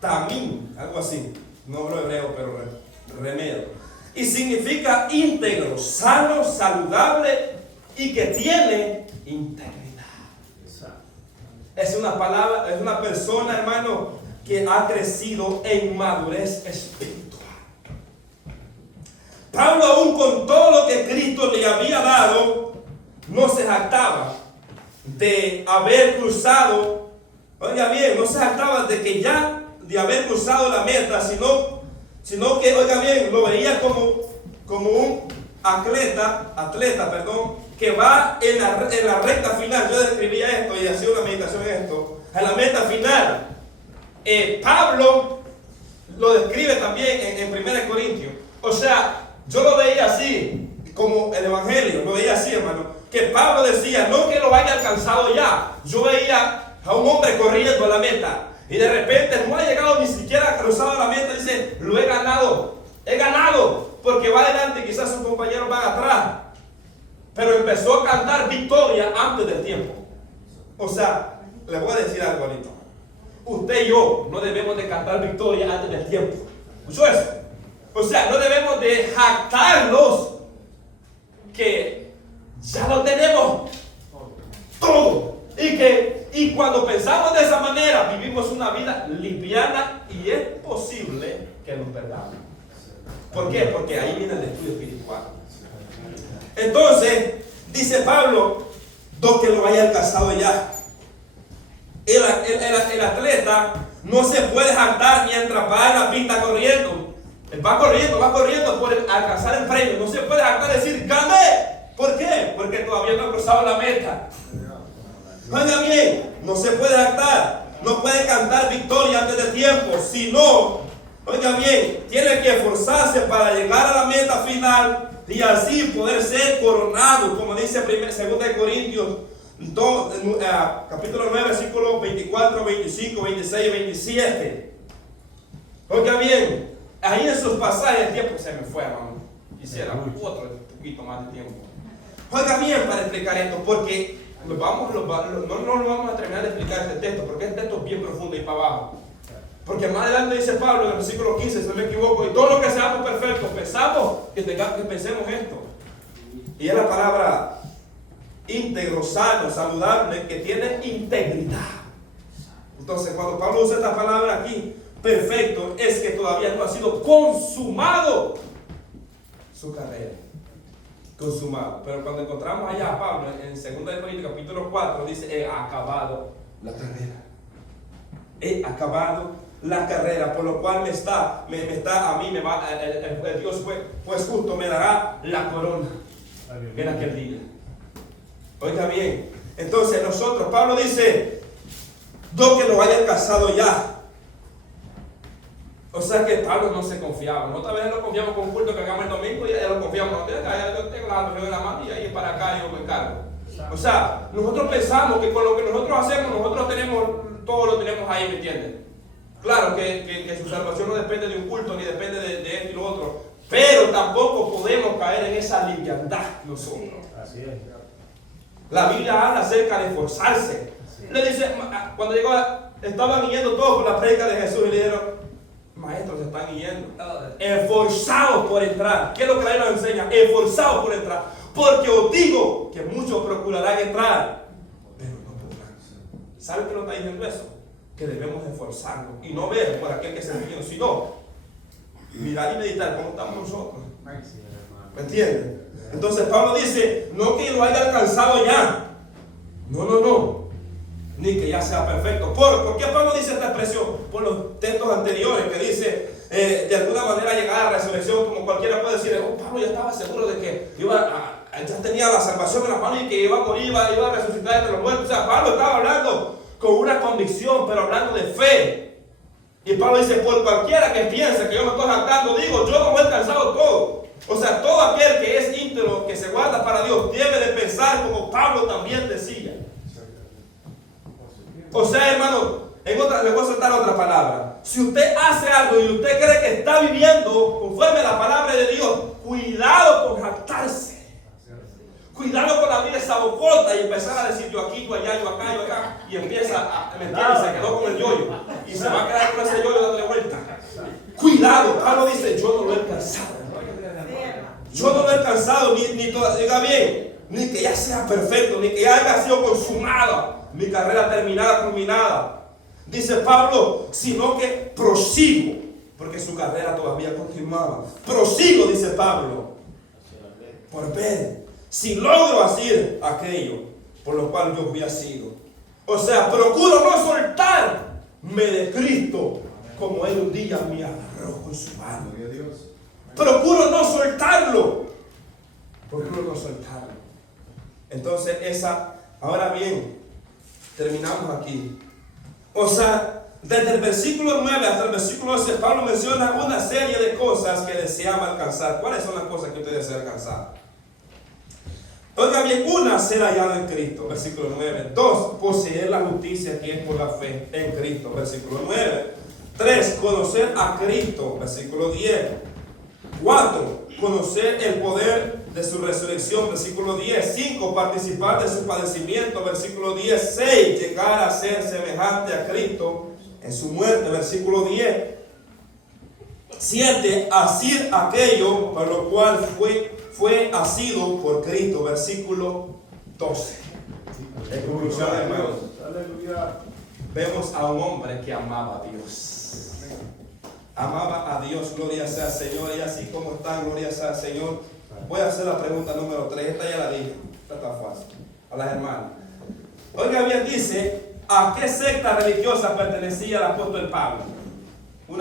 tamim, algo así, no hablo hebreo, pero remedio, y significa íntegro, sano, saludable y que tiene integridad. Es una palabra, es una persona, hermano, que ha crecido en madurez espiritual. Pablo, aún con todo lo que Cristo le había dado, no se jactaba de haber cruzado, oiga bien, no se jactaba de que ya de haber cruzado la meta, sino que, oiga bien, lo veía como un atleta, que va en la recta final. Yo describía esto y hacía una meditación en esto, en la meta final. Pablo lo describe también en 1 Corintios. O sea, yo lo veía así, como el Evangelio, lo veía así, hermano, que Pablo decía, no que lo haya alcanzado ya. Yo veía a un hombre corriendo a la meta y de repente no ha llegado ni siquiera a cruzar la meta. Dice, lo he ganado, porque va adelante, quizás sus compañeros van atrás. Pero empezó a cantar victoria antes del tiempo. O sea, le voy a decir algo ahorita. Usted y yo no debemos de cantar victoria antes del tiempo. ¿Escuchó eso? O sea, no debemos de jactarnos que ya lo tenemos todo. Y cuando pensamos de esa manera, vivimos una vida liviana y es posible que nos perdamos. ¿Por qué? Porque ahí viene el estudio espiritual. Entonces, dice Pablo, no que lo haya alcanzado ya. El atleta no se puede jactar mientras va en la pista corriendo. Él va corriendo por alcanzar el premio. No se puede jactar y decir, gané. ¿Por qué? Porque todavía no ha cruzado la meta. Oiga bien, no se puede jactar. No puede cantar victoria antes de tiempo. Si no, oiga bien, tiene que esforzarse para llegar a la meta final y así poder ser coronado, como dice 2 Corintios 2, capítulo 9, versículos 24, 25, 26 y 27. Oiga bien, ahí en esos pasajes, el tiempo se me fue, hermano. Quisiera otro poquito más de tiempo. Oiga bien para explicar esto, porque no lo vamos a terminar de explicar este texto, porque este texto es bien profundo y para abajo. Porque más adelante dice Pablo en el versículo 15, si no me equivoco, y todo lo que seamos perfectos, pensemos que pensemos esto. Y es la palabra íntegro, sano, saludable, que tiene integridad. Entonces, cuando Pablo usa esta palabra aquí, perfecto, es que todavía no ha sido consumado su carrera. Consumado. Pero cuando encontramos allá a Pablo en 2 Corintios capítulo 4, dice: he acabado la carrera. He acabado la carrera, por lo cual el Dios pues justo me dará la corona en aquel día. Oiga bien, entonces nosotros, Pablo dice: no que lo haya alcanzado ya. O sea que Pablo no se confiaba. Nosotros a veces no confiamos con un culto que hagamos el domingo y ya lo confiamos. Yo tengo la reunión en la mano y ahí para acá yo me encargo. O sea, nosotros pensamos que con lo que nosotros hacemos, nosotros tenemos, todo lo tenemos ahí, ¿me entienden? Claro que su salvación no depende de un culto ni depende de esto y lo otro. Pero tampoco podemos caer en esa liviandad nosotros. Así es. La Biblia habla acerca de esforzarse. Le dice, cuando llegó, estaban yendo todos por la predica de Jesús y le dijeron: maestros, se están yendo. Esforzados por entrar. ¿Qué es lo que la Biblia nos enseña? Esforzados por entrar. Porque os digo que muchos procurarán entrar, pero no podrán. ¿Sabe qué nos está diciendo eso? Que debemos esforzarnos y no ver por aquel que se vino, sino mirar y meditar cómo estamos nosotros. ¿Me entienden? Entonces Pablo dice: no que lo haya alcanzado ya. No. Ni que ya sea perfecto. ¿Por qué Pablo dice esta expresión? Por los textos anteriores que dice de alguna manera llegar a la resurrección, como cualquiera puede decir: Pablo ya estaba seguro de que ya tenía la salvación en la mano y que iba a morir, iba a resucitar entre los muertos. O sea, Pablo estaba hablando con una convicción, pero hablando de fe. Y Pablo dice: por cualquiera que piense que yo me estoy jactando, digo, yo no he alcanzado todo. O sea, todo aquel que es íntegro, que se guarda para Dios, debe de pensar como Pablo también decía. O sea, hermano, le voy a soltar otra palabra. Si usted hace algo y usted cree que está viviendo conforme a la palabra de Dios, cuidado con jactarse. Cuidado con abrir esa bocota y empezar a decir: yo aquí, yo allá, yo acá, yo acá. Y empieza a mentir y se quedó con el yoyo. Y se va a quedar con ese yoyo dándole vuelta. Cuidado, Pablo dice: yo no lo he alcanzado. Yo no lo he alcanzado, diga bien, ni que ya sea perfecto, ni que ya haya sido consumada mi carrera terminada, culminada. Dice Pablo: sino que prosigo, porque su carrera todavía continuaba. Prosigo, dice Pablo, por ver si logro hacer aquello por lo cual yo fui asido. O sea, procuro no soltarme de Cristo, como Él un día me agarró con su mano. Procuro no soltarlo. Procuro no soltarlo. Entonces ahora bien, terminamos aquí. O sea, desde el versículo 9 hasta el versículo 12, Pablo menciona una serie de cosas que deseaba alcanzar. ¿Cuáles son las cosas que usted desea alcanzar? Oiga bien: una, ser hallado en Cristo, versículo 9. 2, poseer la justicia que es por la fe en Cristo, versículo 9. 3, conocer a Cristo, versículo 10. 4, conocer el poder de su resurrección, versículo 10. 5, participar de su padecimiento, versículo 10. 6, llegar a ser semejante a Cristo en su muerte, versículo 10. 7, hacer aquello por lo cual fue asido por Cristo, versículo 12. En conclusión, hermanos, vemos a un hombre que amaba a Dios. Amaba a Dios, gloria sea al Señor. Y así como están, gloria sea al Señor. Voy a hacer la pregunta número 3. Esta ya la dije, esta está fácil. A las hermanas. Oiga bien, dice: ¿a qué secta religiosa pertenecía el apóstol Pablo?